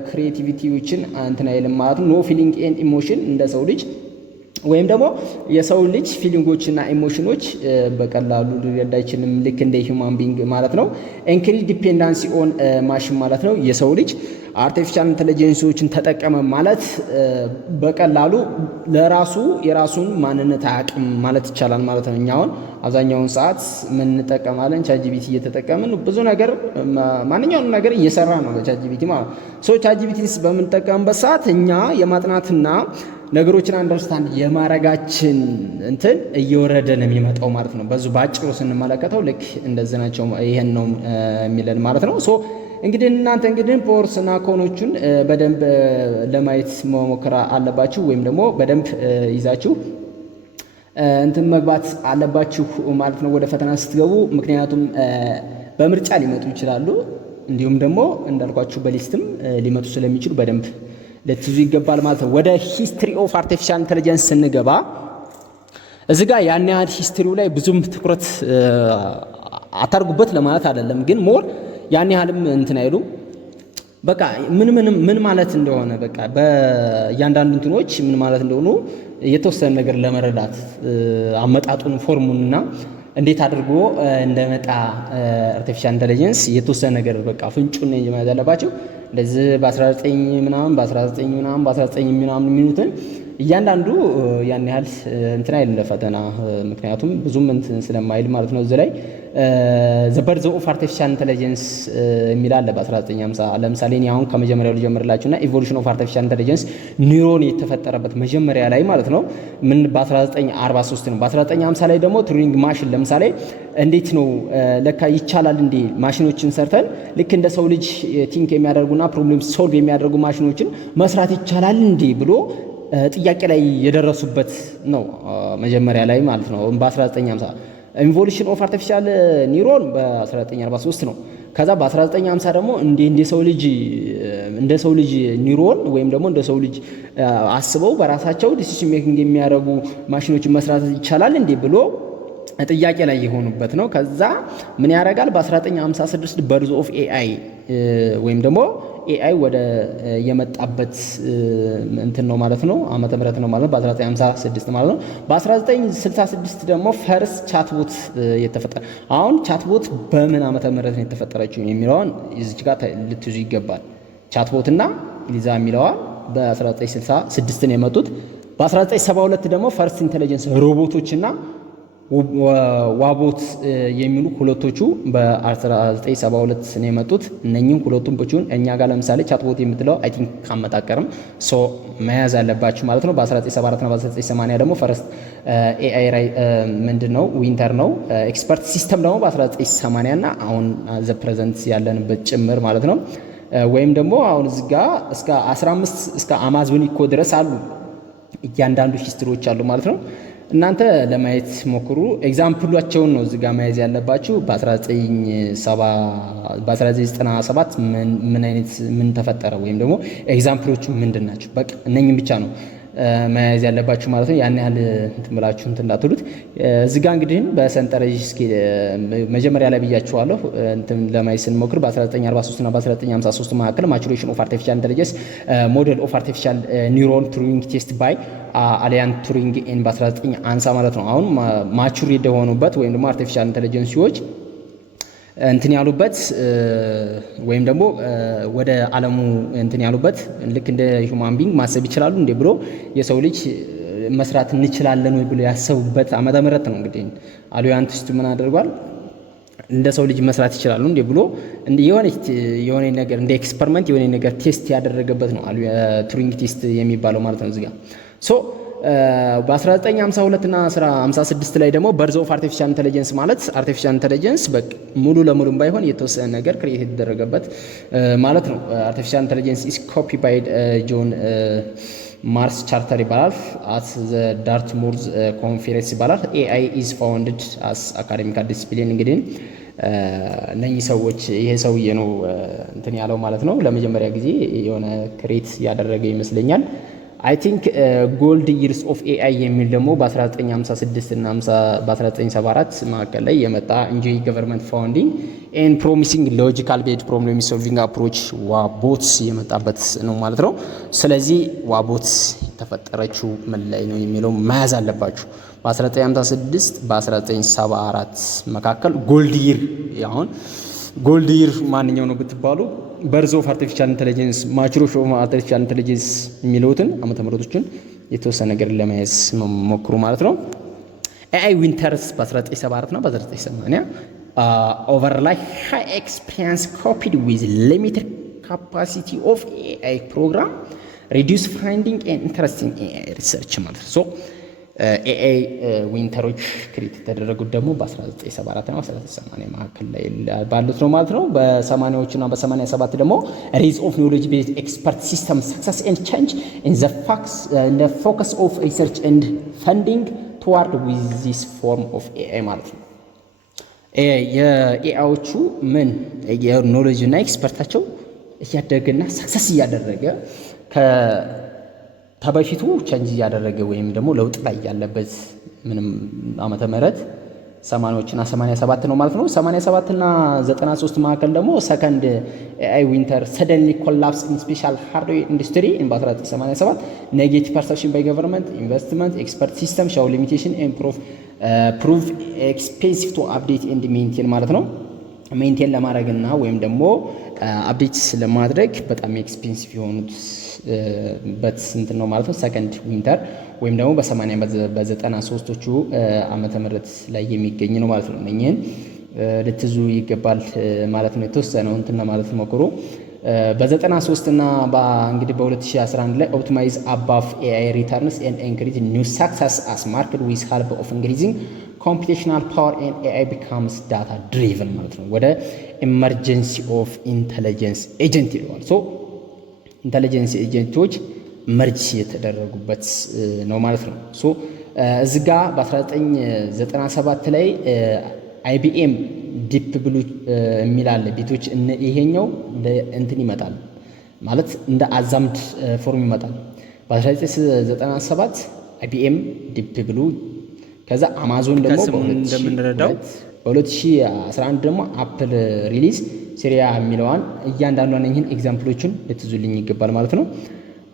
ክሪኤቲቪቲዎችን እንትን አይልም ማለት ነው። ኖ ፊሊንግ ኤንድ ኢሞሽን እንደ ሰው ልጅ ወይም ደግሞ የሰው ልጅ ፊሊንጎችና ኢሞሽኖች በቀላሉ ሊረዳ አይችልም። ልክ እንደ ሂውማን ቢንግ ማለት ነው። ኢንክሪዝ ዲፔንዳንሲ ኦን ማሽን ማለት ነው። የሰው ልጅ አርቲፊሻል ኢንተለጀንሶችን ተጠቀመ ማለት በቀላሉ ለራሱ የራሱን ማንነት አያውቅም ማለት ይቻላል ማለት ነው። እኛ አሁን አብዛኛውን ሰዓት ምን እንጠቀማለን? ቻትጂፒቲ እየተጠቀምን ብዙ ነገር ማንኛውንም ነገር እየሰራ ነው በቻትጂፒቲ ማለት ነው። ሶ ቻትጂፒቲስ በምንጠቀምበት ሰዓት እኛ የማጥናትና ነገሮችን አንደርስታንድ የማረጋችን እንትን እየወረደ ነው የሚመጣው ማለት ነው። በዙ ባጭሩ ስንመለከተው ልክ እንደዚህ ናቸው። ይሄን ነው የሚለን ማለት ነው። ሶ እንግዲህ እናንተ እንግዲህ ፖርስ እና ኮኖቹን በደንብ ለማየት መሞከር አለባችሁ፣ ወይም ደግሞ በደንብ ይዛችሁ እንትን መግባት አለባችሁ ማለት ነው ወደ ፈተና ስትገቡ። ምክንያቱም በምርጫ ሊመጡ ይችላሉ፣ እንዲሁም ደግሞ እንዳልኳችሁ በሊስትም ሊመጡ ስለሚችሉ በደንብ ለትዙ ይገባል ማለት ነው። ወደ ሂስትሪ ኦፍ አርቲፊሻል ኢንተለጀንስ ስንገባ እዚህ ጋር ያን ያህል ሂስትሪው ላይ ብዙም ትኩረት አታርጉበት ለማለት አይደለም፣ ግን ሞር ያን ያህልም እንትን አይሉ በቃ ምን ማለት እንደሆነ በቃ በእያንዳንዱ እንትኖች ምን ማለት እንደሆኑ የተወሰነ ነገር ለመረዳት አመጣጡን ፎርሙንና እንዴት አድርጎ እንደመጣ አርቲፊሻል ኢንተለጀንስ የተወሰነ ነገር በቃ ፍንጩን ማለት ያለባቸው ለዚህ በ19 ምናምን በ19 ምናምን የሚሉትን እያንዳንዱ ያን ያህል እንትን አይደለ ፈተና ምክንያቱም ብዙም እንትን ስለማይል ማለት ነው። እዚህ ላይ ዘ በርዝ ኦፍ አርቲፊሻል ኢንተለጀንስ የሚል አለ በ1950 ለምሳሌ እኔ አሁን ከመጀመሪያው ልጀምርላችሁና ኢቮሉሽን ኦፍ አርቲፊሻል ኢንተለጀንስ ኒውሮን የተፈጠረበት መጀመሪያ ላይ ማለት ነው ምን በ1943 ነው። በ1950 ላይ ደግሞ ቱሪንግ ማሽን ለምሳሌ እንዴት ነው ለካ ይቻላል እንዴ ማሽኖችን ሰርተን ልክ እንደ ሰው ልጅ ቲንክ የሚያደርጉና ፕሮብሌም ሶልቭ የሚያደርጉ ማሽኖችን መስራት ይቻላል እንዴ ብሎ ጥያቄ ላይ የደረሱበት ነው መጀመሪያ ላይ ማለት ነው በ1950። ኢቮሉሽን ኦፍ አርቲፊሻል ኒውሮን በ1943 ነው። ከዛ በ1950 ደግሞ እንደ ሰው ልጅ ኒውሮን ወይም ደግሞ እንደ ሰው ልጅ አስበው በራሳቸው ዲሲሽን ሜኪንግ የሚያደርጉ ማሽኖችን መስራት ይቻላል እንዴ ብሎ ጥያቄ ላይ የሆኑበት ነው። ከዛ ምን ያደርጋል በ1956 በርዝ ኦፍ ኤአይ ወይም ደግሞ ኤአይ ወደ የመጣበት እንትን ነው ማለት ነው ዓመተ ምህረት ነው ማለት ነው በ1956 ማለት ነው። በ1966 ደግሞ ፈርስ ቻትቦት የተፈጠረ። አሁን ቻትቦት በምን ዓመተ ምህረት ነው የተፈጠረችው የሚለውን እዚች ጋር ልትይዙ ይገባል። ቻትቦትና ሊዛ የሚለዋ በ1966 ነው የመጡት። በ1972 ደግሞ ፈርስት ኢንተለጀንስ ሮቦቶችና ዋቦት የሚሉ ሁለቶቹ በ1972 ነው የመጡት። እነኚህም ሁለቱም ብቻውን እኛ ጋር ለምሳሌ ቻትቦት የምትለው አይ ቲንክ ካመጣቀርም ሶ መያዝ አለባችሁ ማለት ነው። በ1974 እና በ1980 ደግሞ ፈርስት ኤአይ ምንድነው ዊንተር ነው። ኤክስፐርት ሲስተም ደግሞ በ1980 እና አሁን ዘ ፕሬዘንት ያለንበት ጭምር ማለት ነው። ወይም ደግሞ አሁን እዚህ ጋር እስከ 15 እስከ አማዞን ኢኮ ድረስ አሉ እያንዳንዱ ሂስትሪዎች አሉ ማለት ነው። እናንተ ለማየት ሞክሩ። ኤግዛምፕላቸውን ነው እዚህ ጋር መያዝ ያለባችሁ። በ1997 ምን ተፈጠረ ወይም ደግሞ ኤግዛምፕሎቹ ምንድን ናቸው? በቃ እነኝም ብቻ ነው መያዝ ያለባችሁ ማለት ነው። ያን ያህል እንትን ብላችሁ እንትን እንዳትሉት። እዚህ ጋር እንግዲህ በሰንጠረዥ እስኪ መጀመሪያ ላይ ብያችኋለሁ እንትን ለማየት ስንሞክር በ1943 እና በ1953 መካከል ማቹሬሽን ኦፍ አርቲፊሻል ኢንተለጀንስ ሞዴል ኦፍ አርቲፊሻል ኒውሮን ቱሪንግ ቴስት ባይ አሊያን ቱሪንግ ኢን በ1950 ማለት ነው። አሁን ማቹር የሆኑበት ወይም ደግሞ አርቲፊሻል ኢንተለጀንሲዎች እንትን ያሉበት ወይም ደግሞ ወደ ዓለሙ እንትን ያሉበት ልክ እንደ ሂውማን ቢንግ ማሰብ ይችላሉ እንዴ ብሎ የሰው ልጅ መስራት እንችላለን ወይ ብሎ ያሰቡበት ዓመተ ምህረት ነው። እንግዲህ አሊያንቲስቱ ምን አድርጓል? እንደ ሰው ልጅ መስራት ይችላሉ እንዴ ብሎ የሆነ ነገር እንደ ኤክስፐሪመንት የሆነ ነገር ቴስት ያደረገበት ነው ቱሪንግ ቴስት የሚባለው ማለት ነው እዚህ ጋር ሶ በ1952 እና 1956 ላይ ደግሞ በርዝ ኦፍ አርቲፊሻል ኢንተለጀንስ ማለት አርቲፊሻል ኢንተለጀንስ በሙሉ ለሙሉም ባይሆን የተወሰነ ነገር ክሬት የተደረገበት ማለት ነው። አርቲፊሻል ኢንተለጀንስ ኢስ ኮፒድ ጆን ማርስ ቻርተር ይባላል። አት ዘ ዳርትሙርዝ ኮንፈረንስ ይባላል። ኤአይ ኢዝ ፋውንድድ አስ አካዴሚካል ዲሲፕሊን። እንግዲህ እነኚህ ሰዎች ይሄ ሰውዬ ነው እንትን ያለው ማለት ነው። ለመጀመሪያ ጊዜ የሆነ ክሬት ያደረገ ይመስለኛል። አይ ቲንክ ጎልድ ይርስ ኦፍ ኤአይ የሚል ደግሞ በ1956 እና በ1974 መካከል ላይ የመጣ ኢንጆይ ገቨርንመንት ፋውንዲንግ ኤንድ ፕሮሚሲንግ ሎጂካል ቤድ ፕሮብሌም ሶልቪንግ አፕሮች ዋቦትስ የመጣበት ነው ማለት ነው። ስለዚህ ዋቦትስ የተፈጠረችው ምን ላይ ነው የሚለው መያዝ አለባችሁ። በ1956 በ1974 መካከል ጎልድ ይር አሁን ጎልድ ይር ማንኛው ነው ብትባሉ በርዝ ኦፍ አርቲፊሻል ኢንተለጀንስ ማቹሬሽን ኦፍ አርቲፊሻል ኢንተለጀንስ የሚለውትን ዓመተ ምህረቶችን የተወሰነ ነገር ለመያዝ ሞክሩ ማለት ነው። ኤአይ ዊንተርስ በ1974 እና በ1980 ኦቨር ላይ ሃይ ኤክስፒሪየንስ ኮፒድ ዊዝ ሊሚትድ ካፓሲቲ ኦፍ ኤአይ ፕሮግራም ሪዲዩስ ፋይንዲንግ ኤንድ ኢንተረስቲንግ ኤአይ ሪሰርች ማለት ነው። ሶ ኤአይ ዊንተሮች ክሬት የተደረጉት ደግሞ በ1974 እና በ1980 መካከል ላይ ባሉት ነው ማለት ነው። በ80ዎቹ እና በ87 ደግሞ ሬዝ ኦፍ ኖሌጅ ቤዝድ ኤክስፐርት ሲስተም ሰክሰስ ኤንድ ቼንጅ ኢን ዘ ፎከስ ኦፍ ሪሰርች ኤንድ ፈንዲንግ ቱዋርድ ዊዝ ዚስ ፎርም ኦፍ ኤአይ ማለት ነው። የኤአይዎቹ ምን የኖሌጅ እና ኤክስፐርታቸው እያደገና ሰክሰስ እያደረገ ተበፊቱ ቼንጅ እያደረገ ወይም ደግሞ ለውጥ ላይ ያለበት ምንም ዓመተ ምህረት 80ዎቹ እና 87 ነው ማለት ነው። 87 እና 93 መካከል ደግሞ ሰከንድ ኤአይ ዊንተር ሰደንሊ ኮላፕስ ኢን ስፔሻል ሃርድዌር ኢንዱስትሪ በ1987 ኔጌቲቭ ፐርሰፕሽን ባይ ገቨርንመንት ኢንቨስትመንት ኤክስፐርት ሲስተም ሻው ሊሚቴሽን ኤንድ ፕሩቭ ኤክስፔንሲቭ ቱ አፕዴት ኤንድ ሜንቴን ማለት ነው። ሜንቴን ለማድረግና ወይም ደግሞ አፕዴት ለማድረግ በጣም ኤክስፔንሲቭ የሆኑት በስንት ነው ማለት ነው ሰከንድ ዊንተር ወይም ደግሞ በ80 በ93ዎቹ ዓመተ ምህረት ላይ የሚገኝ ነው ማለት ነው። እነኚህን ልትዙ ይገባል ማለት ነው። የተወሰነው እንትን ማለት ሞክሩ። በ93 እና እንግዲህ በ2011 ላይ ኦፕቲማይዝ አባቭ ኤአይ ሪተርንስ ኤንድ ኢንክሪዝ ኒው ሳክሰስ አስ ማርኬት ዊዝ ሄልፕ ኦፍ ኢንክሪዚንግ ኮምፒቴሽናል ፓወር ኤንድ ኤአይ ቢካምስ ዳታ ድሪቨን ማለት ነው። ወደ ኢመርጀንሲ ኦፍ ኢንተለጀንስ ኤጀንት ይለዋል። ሶ ኢንተለጀንስ ኤጀንቶች መርጅ የተደረጉበት ነው ማለት ነው። ሶ እዚህ ጋ በ1997 ላይ አይቢኤም ዲፕ ብሉ የሚላለ ቤቶች ይሄኛው እንትን ይመጣል ማለት እንደ አዛምድ ፎርም ይመጣል። በ1997 አይቢኤም ዲፕ ብሉ ከዛ አማዞን ደግሞ እንደምንረዳው በ2011 ደግሞ አፕል ሪሊዝ ሲሪያ የሚለዋን እያንዳንዷን ይህን ኤግዛምፕሎችን ልትዙልኝ ይገባል ማለት ነው።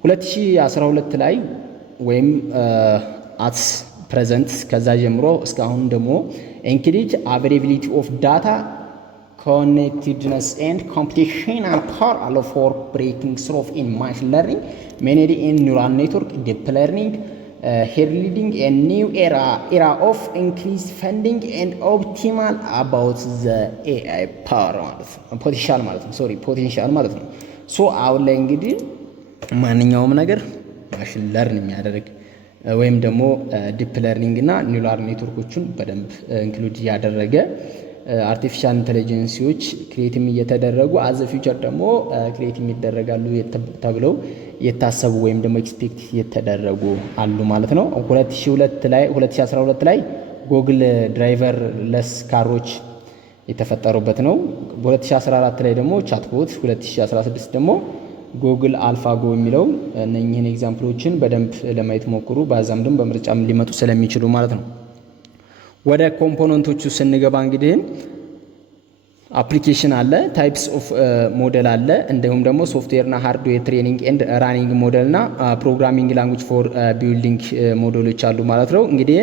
2012 ላይ ወይም አት ፕሬዘንት ከዛ ጀምሮ እስካሁን ደግሞ ኢንክሪዝ አቬይላቢሊቲ ኦፍ ዳታ ኮኔክትድነስ ኤንድ ኮምፒቴሽናል ፓወር አሎ ፎር ብሬኪንግ ስሩ ኢን ማሽን ለርኒንግ ሜንሊ ኢን ኒውራል ኔትወርክ ዲፕ ለርኒንግ heralding a new era of increased funding and optimal about the AI power ማለት ነው ፖቴንሻል ማለት ነው። ሶ አሁን ላይ እንግዲህ ማንኛውም ነገር ማሽን ለርን የሚያደርግ ወይም ደግሞ ዲፕ ለርኒንግ እና ኒውራል ኔትወርኮችን በደንብ ኢንክሉድ ያደረገ አርቲፊሻል ኢንተለጀንሲዎች ክሬቲም እየተደረጉ አዘ ፊውቸር ደግሞ ክሬቲም ይደረጋሉ ተብለው የታሰቡ ወይም ደግሞ ኤክስፔክት የተደረጉ አሉ ማለት ነው። 2012 ላይ ጉግል ድራይቨር ለስ ካሮች የተፈጠሩበት ነው። በ2014 ላይ ደግሞ ቻትቦት፣ 2016 ደግሞ ጉግል አልፋጎ የሚለው እነኚህን ኤግዛምፕሎችን በደንብ ለማየት ሞክሩ። በአዛምድም በምርጫም ሊመጡ ስለሚችሉ ማለት ነው። ወደ ኮምፖነንቶቹ ስንገባ እንግዲህ አፕሊኬሽን አለ፣ ታይፕስ ኦፍ ሞዴል አለ፣ እንዲሁም ደግሞ ሶፍትዌርና ሃርድዌር ትሬኒንግ ኤንድ ራኒንግ ሞዴል እና ፕሮግራሚንግ ላንጉጅ ፎር ቢልዲንግ ሞዴሎች አሉ ማለት ነው። እንግዲህ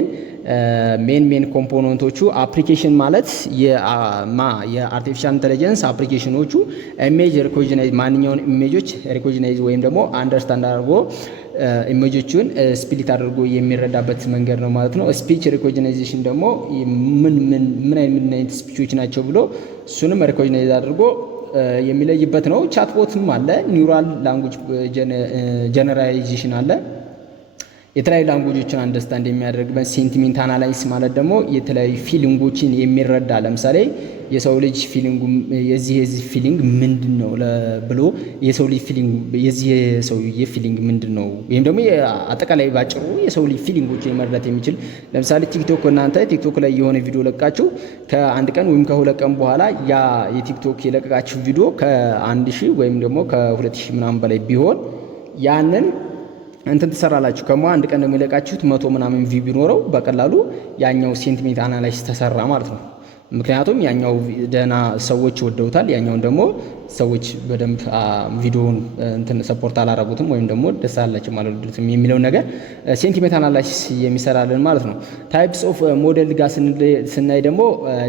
ሜን ኮምፖነንቶቹ አፕሊኬሽን ማለት የአርቲፊሻል ኢንተለጀንስ አፕሊኬሽኖቹ ኢሜጅ ሪኮግናይዝ ማንኛውን ኢሜጆች ሪኮግናይዝ ወይም ደግሞ አንደርስታንድ አድርጎ ኢሜጆቹን ስፕሊት አድርጎ የሚረዳበት መንገድ ነው ማለት ነው። ስፒች ሪኮግናይዜሽን ደግሞ ምን አይነት ስፒቾች ናቸው ብሎ እሱንም ሪኮግናይዝ አድርጎ የሚለይበት ነው። ቻትቦትም አለ፣ ኒውራል ላንጉጅ ጀነራላይዜሽን አለ፣ የተለያዩ ላንጉጆችን አንደርስታንድ የሚያደርግበት። ሴንቲሜንት አናላይስ ማለት ደግሞ የተለያዩ ፊሊንጎችን የሚረዳ ለምሳሌ የሰው ልጅ ፊሊንጉ የዚህ ፊሊንግ ምንድነው ብሎ የሰው ልጅ ፊሊንግ የሰውዬ ፊሊንግ ምንድነው ወይም ደግሞ አጠቃላይ ባጭሩ የሰው ልጅ ፊሊንጎችን መረዳት የሚችል ለምሳሌ እናንተ ቲክቶክ ላይ የሆነ ቪዲዮ ለቃችሁ ከአንድ ቀን ወይም ከሁለት ቀን በኋላ ያ የቲክቶክ የለቀቃችሁ ቪዲዮ ከ1000 ወይም ደግሞ ከ2000 ምናምን በላይ ቢሆን ያንን እንትን ትሰራላችሁ። አንድ ቀን ደግሞ የለቃችሁት 100 ምናምን ቪው ቢኖረው በቀላሉ ያኛው ሴንቲሜንት አናላይስ ተሰራ ማለት ነው። ምክንያቱም ያኛው ደህና ሰዎች ወደውታል፣ ያኛውን ደግሞ ሰዎች በደንብ ቪዲዮውን እንትን ሰፖርት አላረጉትም ወይም ደግሞ ደስ አላቸው አልወደዱትም የሚለው ነገር ሴንቲሜንት አናላይሲስ የሚሰራልን ማለት ነው። ታይፕስ ኦፍ ሞዴል ጋር ስናይ ደግሞ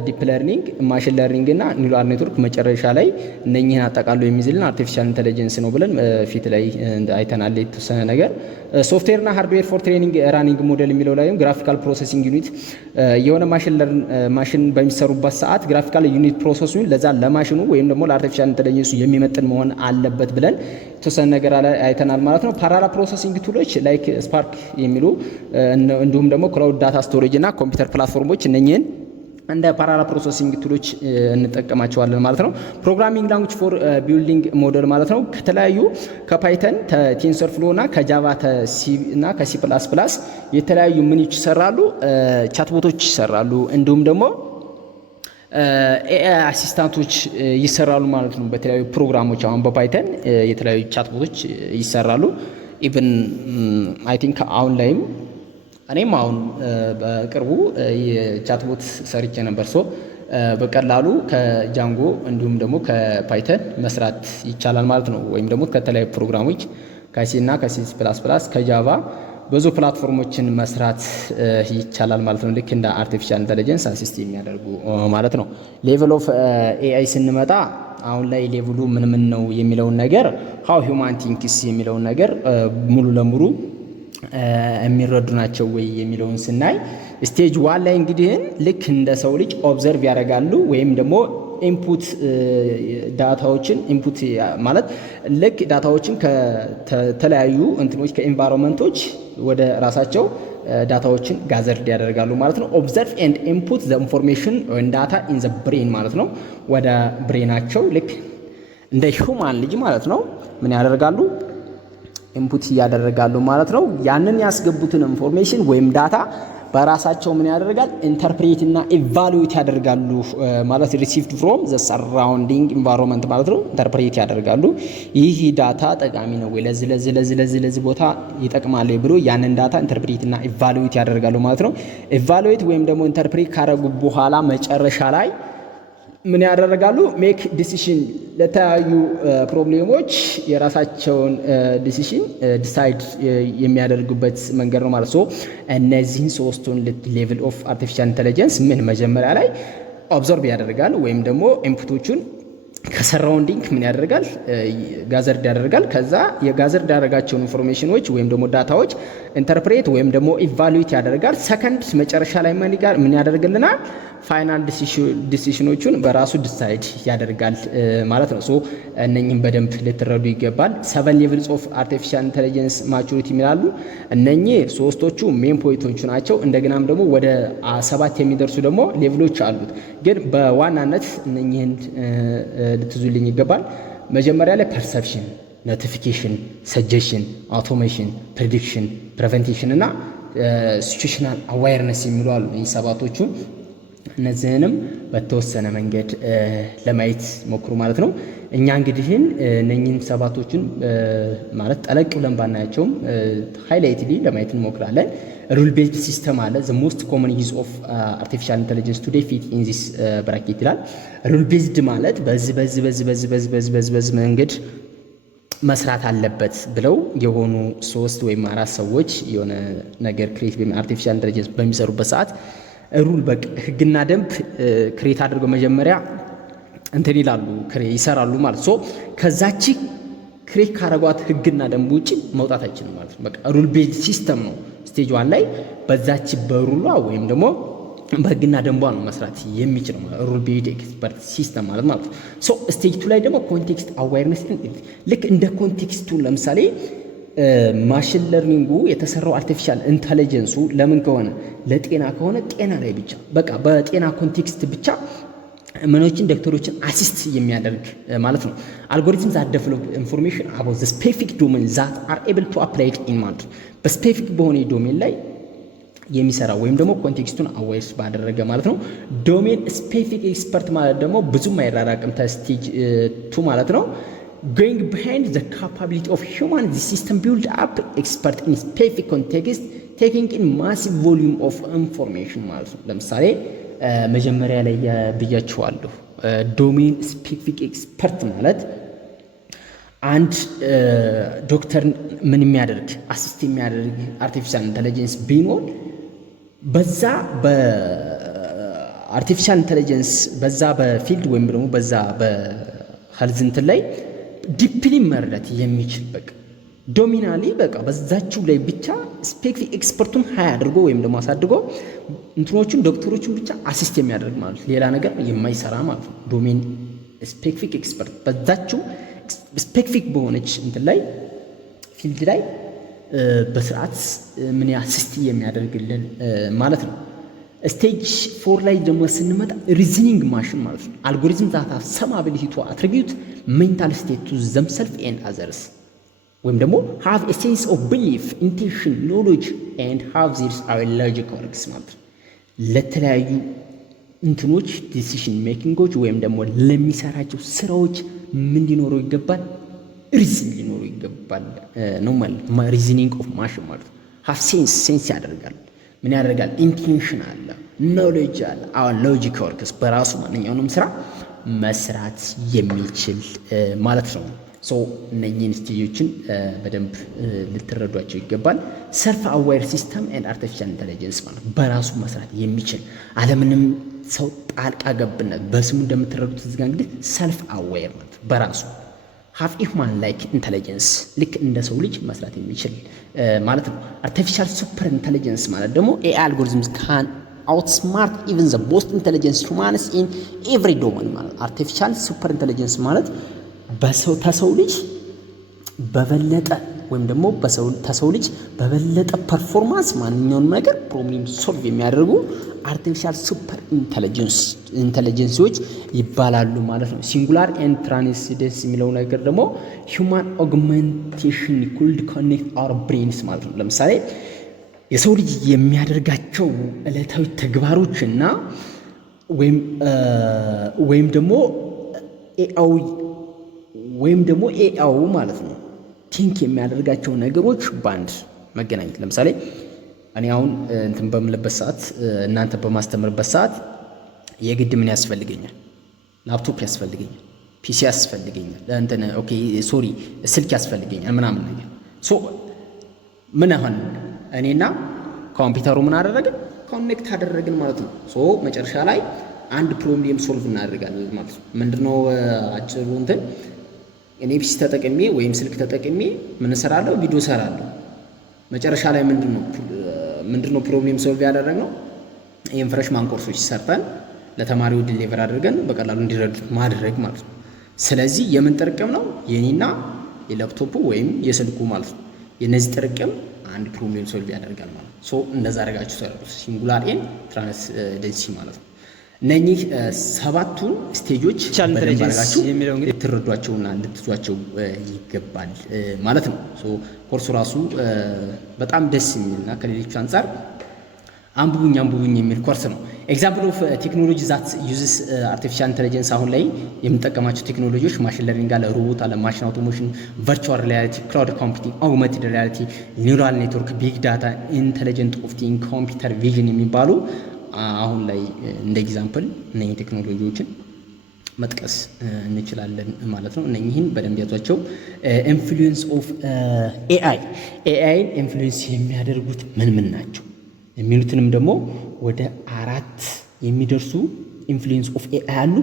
ዲፕ ለርኒንግ፣ ማሽን ለርኒንግ እና ኒውራል ኔትወርክ መጨረሻ ላይ እነኚህን አጠቃሎ የሚይዝልን አርቲፊሻል ኢንተለጀንስ ነው ብለን ፊት ላይ አይተናል የተወሰነ ነገር። ሶፍትዌር እና ሃርድዌር ፎር ትሬኒንግ ራኒንግ ሞዴል የሚለው ላይም ግራፊካል ፕሮሰሲንግ ዩኒት የሆነ ማሽን በሚሰሩበት ሰዓት ግራፊካል ዩኒት ፕሮሰሱን ለዛ ለማሽኑ ወይም ደግሞ ለአርቲፊሻል ኢንተለጀንሱ የሚመጥን መሆን አለበት ብለን የተወሰነ ነገር አይተናል ማለት ነው። ፓራላል ፕሮሰሲንግ ቱሎች ላይክ ስፓርክ የሚሉ እንዲሁም ደግሞ ክላውድ ዳታ ስቶሬጅ እና ኮምፒውተር ፕላትፎርሞች እነኚህን እንደ ፓራላል ፕሮሰሲንግ ቱሎች እንጠቀማቸዋለን ማለት ነው። ፕሮግራሚንግ ላንጉጅ ፎር ቢልዲንግ ሞዴል ማለት ነው። ከተለያዩ ከፓይተን ቴንሰር ፍሎ እና ከጃቫ እና ከሲ ፕላስ ፕላስ የተለያዩ ምንጭ ይሰራሉ፣ ቻትቦቶች ይሰራሉ፣ እንዲሁም ደግሞ ኤአይ አሲስታንቶች ይሰራሉ ማለት ነው። በተለያዩ ፕሮግራሞች አሁን በፓይተን የተለያዩ ቻትቦቶች ይሰራሉ። ኢቭን አይ ቲንክ አሁን ላይም እኔም አሁን በቅርቡ የቻትቦት ሰርቼ ነበር። በቀላሉ ከጃንጎ እንዲሁም ደግሞ ከፓይተን መስራት ይቻላል ማለት ነው። ወይም ደግሞ ከተለያዩ ፕሮግራሞች ከሲ እና ከሲ ፕላስ ፕላስ ከጃቫ ብዙ ፕላትፎርሞችን መስራት ይቻላል ማለት ነው። ልክ እንደ አርቲፊሻል ኢንተለጀንስ አሲስት የሚያደርጉ ማለት ነው። ሌቭል ኦፍ ኤአይ ስንመጣ አሁን ላይ ሌቭሉ ምን ነው የሚለውን ነገር ሃው ሂውማን ቲንክስ የሚለውን ነገር ሙሉ ለሙሉ የሚረዱ ናቸው ወይ የሚለውን ስናይ ስቴጅ 1 ላይ እንግዲህ ልክ እንደ ሰው ልጅ ኦብዘርቭ ያደርጋሉ ወይም ደግሞ ኢንፑት ዳታዎችን ኢንፑት ማለት ልክ ዳታዎችን ከተለያዩ እንትኖች ከኤንቫይሮንመንቶች ወደ ራሳቸው ዳታዎችን ጋዘር ያደርጋሉ ማለት ነው። ኦብዘርቭ ኤንድ ኢንፑት ዘ ኢንፎርሜሽን ኤንድ ዳታ ኢን ዘ ብሬን ማለት ነው። ወደ ብሬናቸው ልክ እንደ ሂውማን ልጅ ማለት ነው ምን ያደርጋሉ? ኢንፑት ያደርጋሉ ማለት ነው። ያንን ያስገቡትን ኢንፎርሜሽን ወይም ዳታ በራሳቸው ምን ያደርጋል? ኢንተርፕሬት እና ኢቫሉዌት ያደርጋሉ ማለት ሪሲቭድ ፍሮም ዘ ሰራውንዲንግ ኢንቫይሮንመንት ማለት ነው። ኢንተርፕሬት ያደርጋሉ። ይህ ዳታ ጠቃሚ ነው ወይ ለዚህ ቦታ ይጠቅማል ብሎ ያንን ዳታ ኢንተርፕሬት እና ኢቫሉዌት ያደርጋሉ ማለት ነው። ኢቫሉዌት ወይም ደግሞ ኢንተርፕሬት ካደረጉ በኋላ መጨረሻ ላይ ምን ያደርጋሉ? ሜክ ዲሲሽን ለተለያዩ ፕሮብሌሞች የራሳቸውን ዲሲሽን ዲሳይድ የሚያደርጉበት መንገድ ነው ማለት ነው። እነዚህን ሶስቱን ሌቭል ኦፍ አርቲፊሻል ኢንተለጀንስ ምን መጀመሪያ ላይ ኦብዘርቭ ያደርጋል ወይም ደግሞ ኢንፑቶቹን ከሰራውንዲንግ ምን ያደርጋል? ጋዘርድ ያደርጋል። ከዛ የጋዘርድ ያደረጋቸውን ኢንፎርሜሽኖች ወይም ደግሞ ዳታዎች ኢንተርፕሬት ወይም ደግሞ ኢቫሉዌት ያደርጋል። ሰከንድ መጨረሻ ላይ ምን ያደርግልናል? ፋይናል ዲሲሽኖቹን በራሱ ዲሳይድ ያደርጋል ማለት ነው። ሶ እነኚህም በደንብ ልትረዱ ይገባል። 7 ሌቭልስ ኦፍ አርቲፊሻል ኢንተለጀንስ ማቹሪቲ ይላሉ። እነኚህ ሶስቶቹ ሜን ፖይንቶቹ ናቸው። እንደገናም ደግሞ ወደ 7 የሚደርሱ ደግሞ ሌቭሎች አሉት። ግን በዋናነት እነኚህን ልትዙልኝ ይገባል። መጀመሪያ ላይ ፐርሰፕሽን፣ ኖቲፊኬሽን፣ ሰጀሽን፣ አውቶሜሽን፣ ፕሬዲክሽን፣ ፕሬቨንቴሽን እና ሲቹዌሽናል አዋርነስ የሚሉ አሉ። እነዚህ ሰባቶቹ እነዚህንም በተወሰነ መንገድ ለማየት ሞክሩ ማለት ነው። እኛ እንግዲህ እነኚህን ሰባቶችን ማለት ጠለቅ ብለን ባናያቸውም ሃይላይትሊ ለማየት እንሞክራለን። ሩል ቤዝድ ሲስተም አለ። ዘ ሞስት ኮመን ዩዝ ኦፍ አርቲፊሻል ኢንተለጀንስ ቱዴይ ፊት ኢን ዚስ ብራኬት ይላል። ሩል ቤዝድ ማለት በዚህ መንገድ መስራት አለበት ብለው የሆኑ 3 ወይም 4 ሰዎች የሆነ ነገር ክሬት አርቲፊሻል ኢንተለጀንስ በሚሰሩበት ሰዓት ሩል በቃ ህግና ደንብ ክሬት አድርገው መጀመሪያ እንትን ይላሉ ይሰራሉ ማለት ሶ ከዛቺ ክሬት ካረጓት ህግና ደንብ ውጪ መውጣት አይችልም ማለት ነው። በቃ ሩል ቤዝድ ሲስተም ነው። ስቴጅ 1 ላይ በዛቺ በሩሏ ወይም ደግሞ በህግና ደንቧ ነው መስራት የሚችለው ሩል ቤዝድ ኤክስፐርት ሲስተም ማለት ነው። ሶ ስቴጅ 2 ላይ ደግሞ ኮንቴክስት አዌርነስ ልክ እንደ ኮንቴክስቱ ለምሳሌ ማሽን ለርኒንጉ የተሰራው አርቲፊሻል ኢንተለጀንሱ ለምን ከሆነ ለጤና ከሆነ ጤና ላይ ብቻ በቃ በጤና ኮንቴክስት ብቻ ምኖችን ዶክተሮችን አሲስት የሚያደርግ ማለት ነው። አልጎሪዝም ዛት ዴቨሎፕ ኢንፎርሜሽን አባውት ዘ ስፔሲፊክ ዶሜን ዛት አር ኤብል ቱ አፕላይ ኢት ኢን ማለት በስፔሲፊክ በሆነ ዶሜን ላይ የሚሰራ ወይም ደግሞ ኮንቴክስቱን አዌርስ ባደረገ ማለት ነው። ዶሜን ስፔሲፊክ ኤክስፐርት ማለት ደግሞ ብዙም አይራራቅም ከስቴጅ 2 ማለት ነው። Going behind the capability of human, the system build up expert in specific context, taking in massive volume of information ማለት ነው። ለምሳሌ መጀመሪያ ላይ ብያችኋለሁ ዶሜን ስፔሲፊክ ኤክስፐርት ማለት አንድ ዶክተር ምን የሚያደርግ አሲስት የሚያደርግ አርቲፊሻል ኢንተለጀንስ ቢኖር በዛ በአርቲፊሻል ኢንተለጀንስ በዛ በፊልድ ወይም ደግሞ በዛ በሄልዝ እንትን ላይ ዲፕሊ መረዳት የሚችል በቃ ዶሚናሊ በቃ በዛችው ላይ ብቻ ስፔሲፊክ ኤክስፐርቱን ሃይ አድርጎ ወይም ደግሞ አሳድጎ እንትኖቹን ዶክተሮቹን ብቻ አሲስት የሚያደርግ ማለት ሌላ ነገር የማይሰራ ማለት ነው። ዶሜን ስፔሲፊክ ኤክስፐርት በዛችው ስፔሲፊክ በሆነች እንትን ላይ ፊልድ ላይ በስርዓት ምን አሲስት የሚያደርግልን ማለት ነው። ስቴጅ 4 ላይ ደግሞ ስንመጣ ሪዝኒንግ ማሽን ማለት ነው። አልጎሪዝም ዛት ሃቭ ሰም አቢሊቲ ቱ አትሪቢዩት ሜንታል ስቴት ቱ ዘምሰልፍ ኤንድ አዘርስ ወይም ደግሞ ሃቭ ኤ ሴንስ ኦፍ ቢሊፍ ኢንቴንሽን ኖሌጅ ኤንድ ሃቭ ዚስ አር ሎጂክ ወርክስ ማለት ነው። ለተለያዩ እንትኖች ዲሲሽን ሜኪንጎች ወይም ደግሞ ለሚሰራቸው ስራዎች ምን ሊኖረው ይገባል? ሪዝን ሊኖረው ይገባል ነው ማለት ሪዝኒንግ ኦፍ ማሽን ማለት ነው። ሃቭ ሴንስ ያደርጋል። ምን ያደርጋል? ኢንቴንሽን አለ፣ ኖሌጅ አለ። አሁን ሎጂክ ወርክስ በራሱ ማንኛውንም ስራ መስራት የሚችል ማለት ነው። ሶ እነኚህን ስቴጆችን በደንብ ልትረዷቸው ይገባል። ሰልፍ አዌር ሲስተም ኤንድ አርቲፊሻል ኢንተለጀንስ ማለት በራሱ መስራት የሚችል አለምንም ሰው ጣልቃ ገብነት በስሙ እንደምትረዱት እዚህ ጋር እንግዲህ ሰልፍ አዌር ማለት በራሱ ሃፍ ሂውማን ላይክ ኢንተለጀንስ ልክ እንደ ሰው ልጅ መስራት የሚችል ማለት ነው። አርቲፊሻል ሱፐር ኢንተለጀንስ ማለት ደግሞ ኤአይ አልጎሪዝምስ ካን outsmart even the most intelligent humans in every domain ማለት አርቲፊሻል ሱፐር ኢንተለጀንስ ማለት ተሰው ልጅ በበለጠ ወይም ደግሞ ተሰው ልጅ በበለጠ ፐርፎርማንስ ማንኛውንም ነገር ፕሮብሌም ሶልቭ የሚያደርጉ አርቲፊሻል ሱፐር ኢንተለጀንሲዎች ይባላሉ ማለት ነው። ሲንጉላር ኤንድ ትራንስደንስ የሚለው ነገር ደግሞ ሂውማን ኦግመንቴሽን ኩልድ ኮኔክት አወር ብሬንስ ማለት ነው። ለምሳሌ የሰው ልጅ የሚያደርጋቸው ዕለታዊ ተግባሮች እና ወይም ደግሞ ኤአው ማለት ነው ቲንክ የሚያደርጋቸው ነገሮች ባንድ መገናኘት። ለምሳሌ እኔ አሁን እንትን በምልበት ሰዓት እናንተ በማስተምርበት ሰዓት የግድ ምን ያስፈልገኛል? ላፕቶፕ ያስፈልገኛል፣ ፒሲ ያስፈልገኛል፣ ስልክ ያስፈልገኛል ምናምን ነገር ሶ ምን አሁን እኔና ኮምፒውተሩ ምን አደረግን? ኮኔክት አደረግን ማለት ነው። ሶ መጨረሻ ላይ አንድ ፕሮብሌም ሶልቭ እናደርጋለን ማለት ነው። ምንድነው አጭሩ እንትን እኔ ፒሲ ተጠቅሜ ወይም ስልክ ተጠቅሜ ምን እሰራለሁ? ቪዲዮ እሰራለሁ። መጨረሻ ላይ ምንድነው ፕሮብሌም ሶልቭ ያደረግነው? ይሄን ፍሬሽማን ኮርሶች ሰርተን ለተማሪው ዲሊቨር አድርገን በቀላሉ እንዲረዱት ማድረግ ማለት ነው። ስለዚህ የምን ጥርቅም ነው? የኔና የላፕቶፑ ወይም የስልኩ ማለት ነው። የነዚህ ጥርቅም አንድ ፕሮብሌም ሶልቭ ያደርጋል ማለት ነው። ሶ እንደዛ አድርጋችሁ ሰራችሁ ሲንጉላር ኤንድ ትራንስደንሲ ማለት ነው። እነኚህ ሰባቱን ስቴጆች በደንባችሁ ልትረዷቸውና ልትዟቸው ይገባል ማለት ነው። ሶ ኮርሱ ራሱ በጣም ደስ የሚልና ከሌሎቹ አንጻር አንብቡኝ የሚል ኮርስ ነው። ኤግዛምፕል ኦፍ ቴክኖሎጂ ዛት ዩዝስ አርቲፊሻል ኢንተለጀንስ አሁን ላይ የምንጠቀማቸው ቴክኖሎጂዎች ማሽን ለርኒንግ አለ፣ ሮቦት አለ፣ ማሽን አውቶሜሽን፣ ቨርቹዋል ሪያሊቲ፣ ክላውድ ኮምፒውቲንግ፣ አውግመንትድ ሪያሊቲ፣ ኒውራል ኔትወርክ፣ ቢግ ዳታ፣ ኢንተለጀንት ኦፕቲንግ፣ ኮምፒውተር ቪዥን የሚባሉ አሁን ላይ እንደ ኤግዛምፕል እነኚህ ቴክኖሎጂዎችን መጥቀስ እንችላለን ማለት ነው። እነኚህን በደንብ ያዟቸው። ኢንፍሉዌንስ ኦፍ ኤአይን ኢንፍሉዌንስ የሚያደርጉት ምን ናቸው የሚሉትንም ደግሞ ወደ 4 የሚደርሱ ኢንፍሉዌንስ ኦፍ ኤአይ አሉ።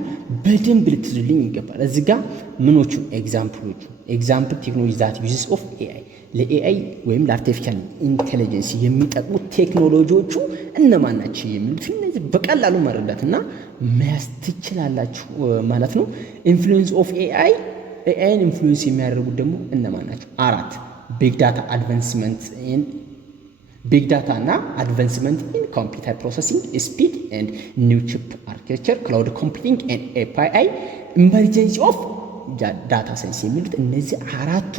በደንብ ልትዙልኝ ይገባል። እዚህ ጋር ምኖቹ ኤግዛምፕል ቴክኖሎጂ ዛት ዩዝስ ኦፍ ኤአይ ለኤአይ ወይም ለአርቲፊሻል ኢንቴሊጀንስ የሚጠቅሙ ቴክኖሎጂዎቹ እነማን ናቸው የሚሉት እነዚህ በቀላሉ መረዳትና መያዝ ትችላላችሁ ማለት ነው። ኢንፍሉዌንስ ኦፍ ኤአይን ኢንፍሉዌንስ የሚያደርጉት ደግሞ እነማን ናቸው? 4 ቢግ ዳታ እና አድቫንስመንት ኢን ኮምፒውተር ፕሮሰሲንግ ስፒድ ኤንድ ኒው ቺፕ አርኪቴክቸር፣ ክላውድ ኮምፒውቲንግ ኤንድ ኤፒአይ፣ ኢመርጀንሲ ኦፍ ዳታ ሳይንስ የሚሉት እነዚህ 4ቱ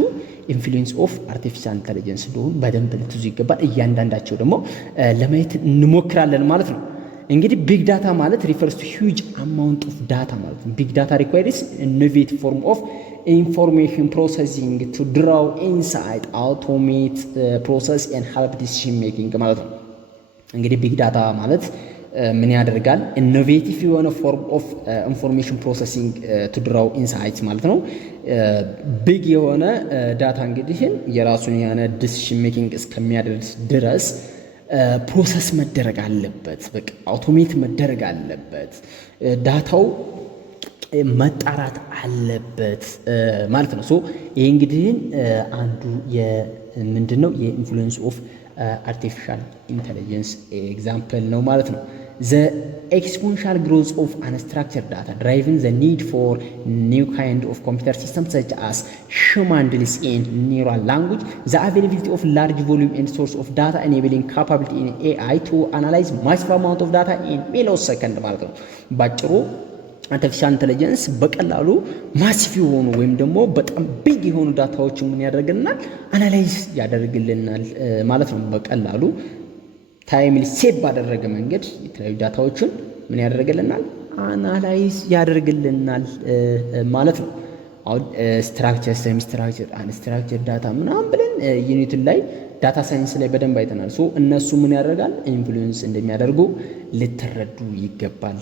ኢንፍሉዌንስ ኦፍ አርቲፊሻል ኢንተለጀንስ እንደሆኑ በደንብ ልትይዙ ይገባል። እያንዳንዳቸው ደግሞ ለማየት እንሞክራለን ማለት ነው። እንግዲህ ቢግ ዳታ ማለት ሪፈርስ ቱ ሂውጅ አማውንት ኦፍ ዳታ ማለት ነው። ቢግ ዳታ ሪኳየርስ ኢኖቬቲቭ ፎርም ኦፍ ኢንፎርሜሽን ፕሮሰሲንግ ቱ ድራው ኢንሳይት አውቶሜት ፕሮሰስ ኤንድ ሄልፕ ዲሲዥን ሜኪንግ ማለት ነው። እንግዲህ ቢግ ዳታ ማለት ምን ያደርጋል? ኢኖቬቲቭ የሆነ ፎርም ኦፍ ኢንፎርሜሽን ፕሮሰሲንግ ቱ ድራው ኢንሳይት ማለት ነው። ቢግ የሆነ ዳታ እንግዲህ የራሱን የሆነ ዲሲዥን ሜኪንግ እስከሚያደርስ ድረስ ፕሮሰስ መደረግ አለበት። በቃ አውቶሜት መደረግ አለበት። ዳታው መጣራት አለበት ማለት ነው። ሶ ይሄ እንግዲህ አንዱ ምንድነው የኢንፍሉዌንስ ኦፍ አርቲፊሻል ኢንተለጀንስ ኤግዛምፕል ነው ማለት ነው። The exponential growth of unstructured data driving the need for new kind of computer systems such as semantics and neural language, the availability of large volume and source of data enabling capability in AI to analyze massive amount of data in millisecond ማለት ነው። ባጭሩ አርቲፊሻል ኢንተለጀንስ በቀላሉ ማሲቭ የሆኑ ወይም ደግሞ በጣም ቢግ የሆኑ ዳታዎችን ምን ያደርግልናል? አናላይዝ ያደርግልናል ማለት ነው። በቀላሉ ታይምሊ ሴቭ ባደረገ መንገድ የተለያዩ ዳታዎችን ምን ያደርግልናል? አናላይዝ ያደርግልናል ማለት ነው። አሁን ስትራክቸር፣ ሴሚ ስትራክቸር፣ አንስትራክቸር ዳታ ምናምን ብለን ዩኒትን ላይ ዳታ ሳይንስ ላይ በደንብ አይተናል። ሶ እነሱ ምን ያደርጋል ኢንፍሉዌንስ እንደሚያደርጉ ልትረዱ ይገባል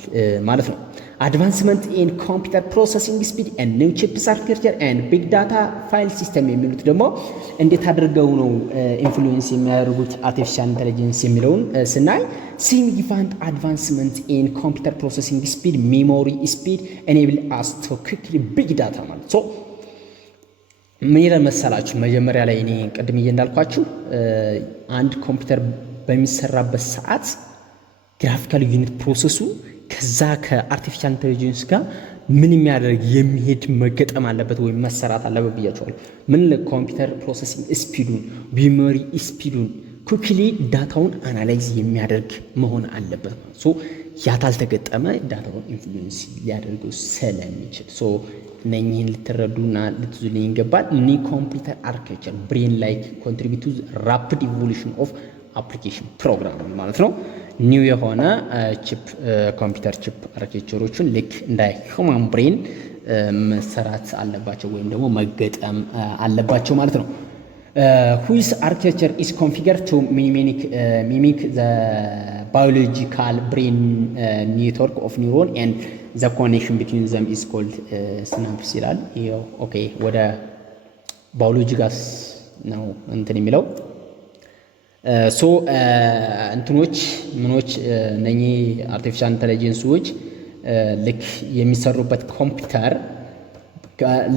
ማለት ነው። አድቫንስመንት ኢን ኮምፒውተር ፕሮሰሲንግ ስፒድ ኤንድ ኒው ቺፕስ አርኪቴክቸር ኤንድ ቢግ ዳታ ፋይል ሲስተም የሚሉት ደግሞ እንዴት አድርገው ነው ኢንፍሉዌንስ የሚያደርጉት አርቲፊሻል ኢንተለጀንስ የሚለውን ስናይ ሲግኒፊካንት አድቫንስመንት ኢን ኮምፒውተር ፕሮሰሲንግ ስፒድ ሜሞሪ ስፒድ ኤኔብል አስ ቱ ኩዊክሊ ቢግ ዳታ ማለት ሶ ምን ይላል መሰላችሁ? መጀመሪያ ላይ እኔ ቅድምዬ እንዳልኳችሁ አንድ ኮምፒውተር በሚሰራበት ሰዓት ግራፊካል ዩኒት ፕሮሰሱ ከዛ ከአርቲፊሻል ኢንተለጀንስ ጋር ምን የሚያደርግ የሚሄድ መገጠም አለበት ወይም መሰራት አለበት ብያቸዋለሁ። ምን ለኮምፒውተር ፕሮሰሲንግ ስፒዱን ሜሞሪ ስፒዱን ኩክሊ ዳታውን አናላይዝ የሚያደርግ መሆን አለበት። ሶ ያታልተገጠመ ዳታውን ኢንፍሉዌንስ ሊያደርገው ስለሚችል ሶ እነኚህን ልትረዱና ልትዙልኝ ይገባል። ኒ ኮምፒውተር አርኪቴክቸር ብሬን ላይክ ኮንትሪቢዩት ቱ ራፒድ ኢቮሉሽን ኦፍ አፕሊኬሽን ፕሮግራም ማለት ነው። ኒው የሆነ ቺፕ ኮምፒውተር ቺፕ አርኪቴክቸሮችን ልክ እንደ ሂውማን ብሬን መሰራት አለባቸው ወይም ደግሞ መገጠም አለባቸው ማለት ነው። whose architecture is configured to mimic the biological brain network of neuron and the connection between them is called synapse ይላል። ይሄው ኦኬ ወደ ባዮሎጂ ጋር ነው እንትን የሚለው ሶ እንትኖች ምኖች እነኚህ አርቲፊሻል ኢንተለጀንሶች ልክ የሚሰሩበት ኮምፒውተር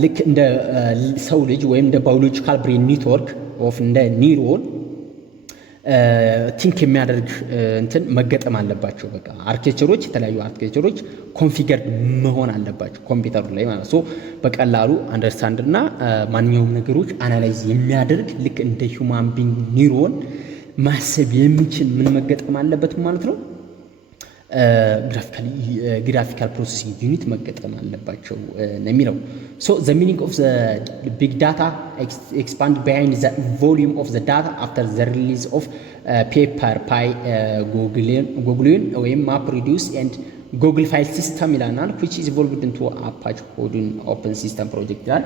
ልክ እንደ ሰው ልጅ ወይም እንደ ባዮሎጂካል ብሬን ኔትወርክ ኦፍ እንደ ኒውሮን ቲንክ የሚያደርግ እንትን መገጠም አለባቸው። በቃ አርኪቴክቸሮች የተለያዩ አርኪቴክቸሮች ኮንፊገርድ መሆን አለባቸው ኮምፒውተሩ ላይ ማለት ነው። በቀላሉ አንደርስታንድ እና ማንኛውም ነገሮች አናላይዝ የሚያደርግ ልክ እንደ ሂውማን ቢንግ ኒውሮን ማሰብ የሚችል ምን መገጠም አለበት ማለት ነው። ግራፊካል ፕሮሰሲንግ ዩኒት መገጠም አለባቸው ነው የሚለው። ሶ ዘ ሚኒንግ ኦፍ ዘ ቢግ ዳታ ኤክስፓንድ ቢሃይንድ ዘ ቮሊዩም ኦፍ ዘ ዳታ አፍተር ዘ ሪሊዝ ኦፍ ፔፐር ፓይ ጉግልን ወይም ማፕ ሪዲዩስ ኤንድ ጉግል ፋይል ሲስተም ይላናል which is evolved into አፓች ኮድን ኦፕን ሲስተም ፕሮጀክት ይላል።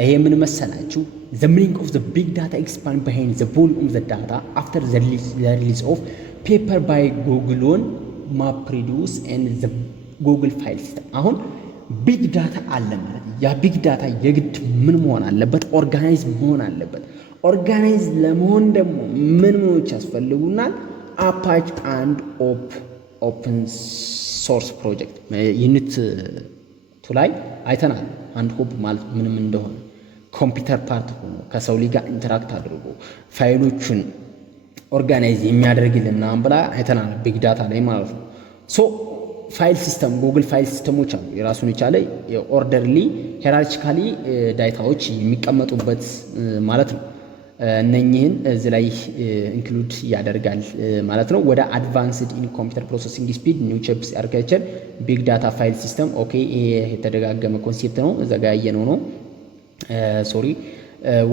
ይሄ ምን መሰላችሁ? ዘ ሚኒንግ ኦፍ ዘ ቢግ ዳታ ኤክስፓንድ ቢሃይንድ ዘ ቮሊዩም ኦፍ ዘ ዳታ አፍተር ዘ ሪሊዝ ኦፍ ፔፐር ባይ ጉግልን ማፕ ሪዲዩስ ኤንድ ዘ ጉግል ፋይል ሲስተም። አሁን ቢግ ዳታ አለ ማለት ያ ቢግ ዳታ የግድ ምን መሆን አለበት? ኦርጋናይዝ መሆን አለበት። ኦርጋናይዝ ለመሆን ደግሞ ምኖች ያስፈልጉናል? አፓች አንድ ኦፕን ሶርስ ፕሮጀክት ዩኒት ቱ ላይ አይተናል። አንድ ሆፕ ማለት ምንም እንደሆነ ኮምፒውተር ፓርት ሆኖ ከሰው ልጅ ጋር ኢንተራክት አድርጎ ፋይሎቹን ኦርጋናይዝ የሚያደርግልና ብላ አይተናል ቢግ ዳታ ላይ ማለት ነው። ሶ ፋይል ሲስተም ጉግል ፋይል ሲስተሞች አሉ የራሱን የቻለ ኦርደርሊ ሄራርቺካሊ ዳታዎች የሚቀመጡበት ማለት ነው። እነኚህን እዚህ ላይ ኢንክሉድ ያደርጋል ማለት ነው። ወደ አድቫንስድ ኢን ኮምፒውተር ፕሮሰሲንግ ስፒድ ኒው ቺፕስ አርኪቴክቸር ቢግ ዳታ ፋይል ሲስተም ኦኬ ይሄ የተደጋገመ ኮንሴፕት ነው ዘጋየነው ነው ሶሪ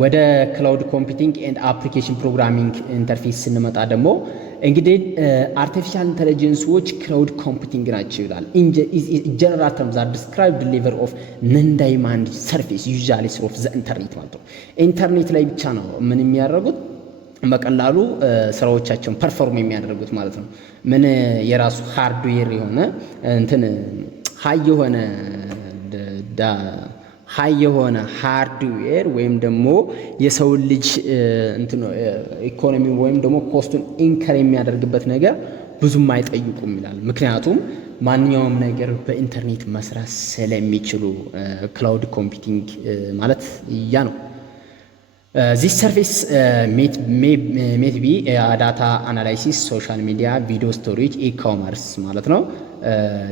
ወደ ክላውድ ኮምፒውቲንግ ኤንድ አፕሊኬሽን ፕሮግራሚንግ ኢንተርፌስ ስንመጣ ደግሞ እንግዲህ አርቲፊሻል ኢንተለጀንሶች ክላውድ ኮምፒውቲንግ ናቸው ይላል። ጀነራል ተርምስ አር ዲስክራይብድ ሌቨል ኦፍ ነን ዳይማንድ ሰርፌስ ዩዥዋሊ ኦፍ ዘ ኢንተርኔት ማለት ነው። ኢንተርኔት ላይ ብቻ ነው ምን የሚያደርጉት በቀላሉ ስራዎቻቸውን ፐርፎርም የሚያደርጉት ማለት ነው። ምን የራሱ ሃርድዌር የሆነ እንትን ሃይ የሆነ ሃርድዌር ወይም ደግሞ የሰው ልጅ እንትን ኢኮኖሚ ወይም ደግሞ ኮስቱን ኢንከር የሚያደርግበት ነገር ብዙም አይጠይቁም ይላል። ምክንያቱም ማንኛውም ነገር በኢንተርኔት መስራት ስለሚችሉ ክላውድ ኮምፒውቲንግ ማለት ያ ነው። ዚስ ሰርቪስ ሜት ቢ ዳታ አናላይሲስ፣ ሶሻል ሚዲያ፣ ቪዲዮ ስቶሬጅ፣ ኢኮመርስ ማለት ነው።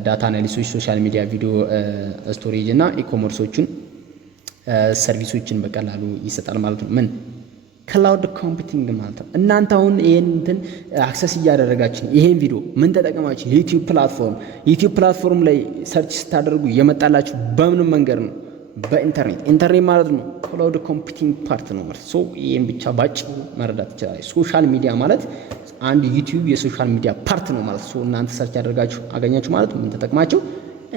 ዳታ አናሊሲስ፣ ሶሻል ሚዲያ፣ ቪዲዮ ስቶሬጅ እና ኢኮመርሶቹን ሰርቪሶችን በቀላሉ ይሰጣል ማለት ነው። ምን ክላውድ ኮምፒውቲንግ ማለት ነው። እናንተ አሁን ይሄን እንትን አክሰስ እያደረጋችሁ ይሄን ቪዲዮ ምን ተጠቀማችሁ? ዩቲዩብ ፕላትፎርም ላይ ሰርች ስታደርጉ የመጣላችሁ በምን መንገድ ነው? በኢንተርኔት። ኢንተርኔት ማለት ነው ክላውድ ኮምፒውቲንግ ፓርት ነው ማለት ሶ ይሄን ብቻ ባጭሩ መረዳት ይችላል። ሶሻል ሚዲያ ማለት አንድ ዩቲዩብ የሶሻል ሚዲያ ፓርት ነው ማለት ሶ እናንተ ሰርች ያደርጋችሁ አገኛችሁ ማለት ምን ተጠቅማችሁ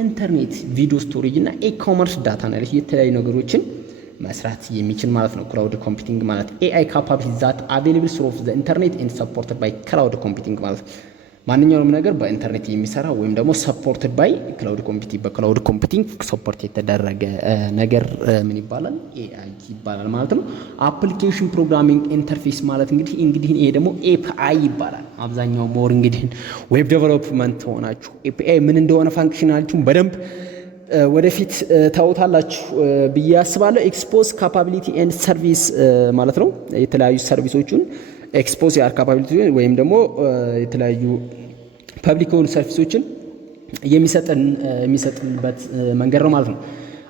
ኢንተርኔት፣ ቪዲዮ ስቶሬጅ እና ኢኮመርስ ዳታ አናሊሲስ የተለያዩ ነገሮችን መስራት የሚችል ማለት ነው። ክላውድ ኮምፒውቲንግ ማለት ኤአይ ካፓቢሊቲ ዛት አቬይላብል ሶርስ ዘ ኢንተርኔት ኤንድ ሰፖርትድ ባይ ክላውድ ኮምፒውቲንግ ማለት ማንኛውንም ነገር በኢንተርኔት የሚሰራ ወይም ደግሞ ሰፖርትድ ባይ ክላውድ ኮምፒውቲንግ በክላውድ ኮምፒውቲንግ ሰፖርት የተደረገ ነገር ምን ይባላል? ኤአይ ይባላል ማለት ነው። አፕሊኬሽን ፕሮግራሚንግ ኢንተርፌስ ማለት እንግዲህ ይሄ ደግሞ ኤፒአይ ይባላል። አብዛኛው ሞር እንግዲህ ዌብ ዴቨሎፕመንት ሆናችሁ ኤፒአይ ምን እንደሆነ ፋንክሽናሊቲውን በደንብ ወደፊት ታውታላችሁ ብዬ አስባለሁ። ኤክስፖዝ ካፓቢሊቲ ኤንድ ሰርቪስ ማለት ነው። የተለያዩ ሰርቪሶቹን ኤክስፖዝ ያር ካፓቢሊቲ ወይም ደግሞ የተለያዩ ፐብሊክ የሆኑ ሰርቪሶችን የሚሰጥበት መንገድ ነው ማለት ነው።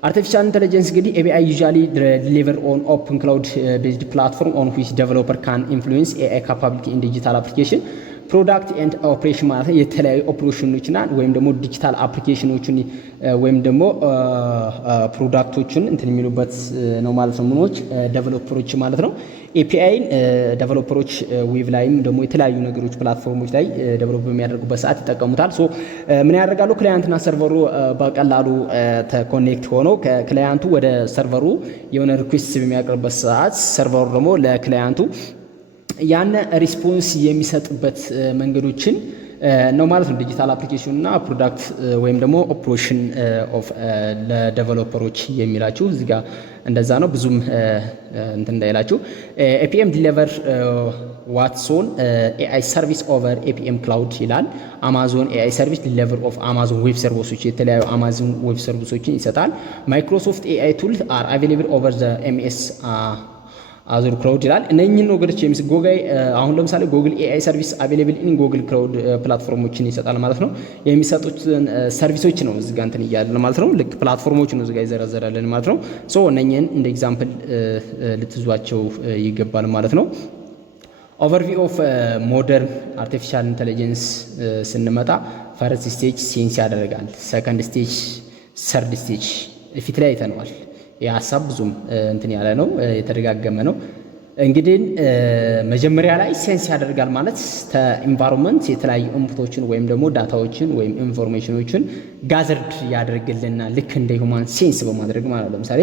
አርቲፊሻል ኢንተለጀንስ እንግዲህ ኤፒአይ ዩዥዋሊ ዲሊቨር ኦን ኦፕን ክላውድ ቤዝድ ፕላትፎርም ኦን ዊች ዴቨሎፐር ካን ኢንፍሉዌንስ ኤአይ ካፓቢሊቲ ኢን ዲጂታል አፕሊኬሽን ፕሮዳክት ኤንድ ኦፕሬሽን ማለት ነው። የተለያዩ ኦፕሬሽኖችና ወይም ደግሞ ዲጂታል አፕሊኬሽኖችን ወይም ደግሞ ፕሮዳክቶችን እንትን የሚሉበት ነው ማለት ነው። ምኖች ዴቨሎፐሮች ማለት ነው። ኤፒአይን ዴቨሎፐሮች ዌብ ላይም ደግሞ የተለያዩ ነገሮች ፕላትፎርሞች ላይ ዴቨሎፕ በሚያደርጉበት ሰዓት ይጠቀሙታል። ሶ ምን ያደርጋሉ? ክላይንትና ሰርቨሩ በቀላሉ ተኮኔክት ሆነው ከክላይንቱ ወደ ሰርቨሩ የሆነ ሪኩዌስት በሚያቀርብበት ሰዓት ሰርቨሩ ደግሞ ለክላይንቱ ያን ሪስፖንስ የሚሰጥበት መንገዶችን ነው ማለት ነው። ዲጂታል አፕሊኬሽን እና ፕሮዳክት ወይም ደግሞ ኦፕሬሽን ኦፍ ለዴቨሎፐሮች የሚላችሁ እዚህ ጋር እንደዛ ነው። ብዙም እንትን እንዳይላችሁ ኤፒኤም ዲሊቨር ዋትሶን ኤአይ ሰርቪስ ኦቨር ኤፒኤም ክላውድ ይላል። አማዞን ኤአይ ሰርቪስ ዲሊቨር ኦፍ አማዞን ዌብ ሰርቪሶች የተለያዩ አማዞን ዌብ ሰርቪሶችን ይሰጣል። ማይክሮሶፍት ኤአይ ቱል አር አቬሌብል ኦቨር ዘ ኤምኤስ አዙር ክላውድ ይላል። እነኚህን ነገሮች ጎግል አሁን ለምሳሌ ጎግል ኤአይ ሰርቪስ አቬሌብል ኢን ጎግል ክላውድ ፕላትፎርሞችን ይሰጣል ማለት ነው። የሚሰጡት ሰርቪሶች ነው እዚህ ጋር እንትን እያለ ማለት ነው። ልክ ፕላትፎርሞች ነው እዚህ ጋር ይዘረዘራልን ማለት ነው። ሶ እነኚህን እንደ ኤግዛምፕል ልትዟቸው ይገባል ማለት ነው። ኦቨርቪው ኦፍ ሞደርን አርቲፊሻል ኢንተለጀንስ ስንመጣ ፈርስት ስቴጅ ሴንስ ያደርጋል። ሰከንድ ስቴጅ፣ ሰርድ ስቴጅ ፊት ላይ አይተነዋል። የሀሳብ ብዙም እንትን ያለ ነው፣ የተደጋገመ ነው። እንግዲህ መጀመሪያ ላይ ሴንስ ያደርጋል ማለት ከኢንቫይሮንመንት የተለያዩ ኢንፑቶችን ወይም ደግሞ ዳታዎችን ወይም ኢንፎርሜሽኖችን ጋዘርድ ያደርግልና ልክ እንደ ሁማን ሴንስ በማድረግ ማለት ነው። ለምሳሌ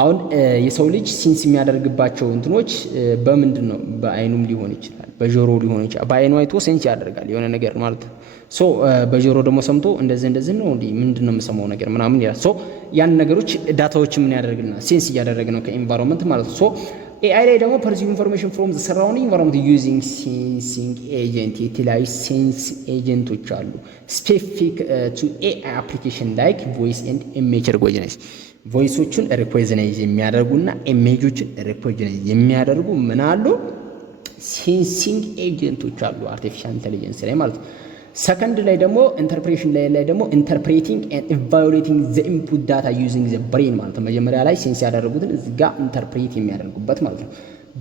አሁን የሰው ልጅ ሴንስ የሚያደርግባቸው እንትኖች በምንድን ነው? በአይኑም ሊሆን ይችላል፣ በጆሮ ሊሆን ይችላል። በአይኑ አይቶ ሴንስ ያደርጋል የሆነ ነገር ማለት ነው። ሶ በጆሮ ደግሞ ሰምቶ እንደዚህ ነው እንዴ ምንድን ነው የምሰማው ነገር ምናምን ይላል። ሶ ያን ነገሮች ዳታዎች ምን ያደርግልና ሴንስ እያደረገ ነው ከኢንቫይሮንመንት ማለት ነው። ሶ ኤአይ ላይ ደግሞ ፐርሲቭ ኢንፎርሜሽን ፍሮም ዘ ሰራውንዲንግ ኢንቫይሮንመንት ዩዚንግ ሴንሲንግ ኤጀንት የተለያዩ ሴንስ ኤጀንቶች አሉ። ስፔሲፊክ ቱ ኤአይ አፕሊኬሽን ላይክ ቮይስ ኤንድ ኢሜጅ ሪኮግኒሽን ቮይሶቹን ሪኮግናይዝ የሚያደርጉና ኢሜጆችን ሪኮግናይዝ የሚያደርጉ ምን አሉ? ሴንሲንግ ኤጀንቶች አሉ አርቲፊሻል ኢንተለጀንስ ላይ ማለት ነው። ሰከንድ ላይ ደግሞ ኢንተርፕሬሽን ላይ ደግሞ ኢንተርፕሬቲንግ ኤንድ ኢቫሉዌቲንግ ዘ ኢንፑት ዳታ ዩዚንግ ዘ ብሬን ማለት ነው። መጀመሪያ ላይ ሴንስ ያደረጉትን እዚህ ጋር ኢንተርፕሬት የሚያደርጉበት ማለት ነው።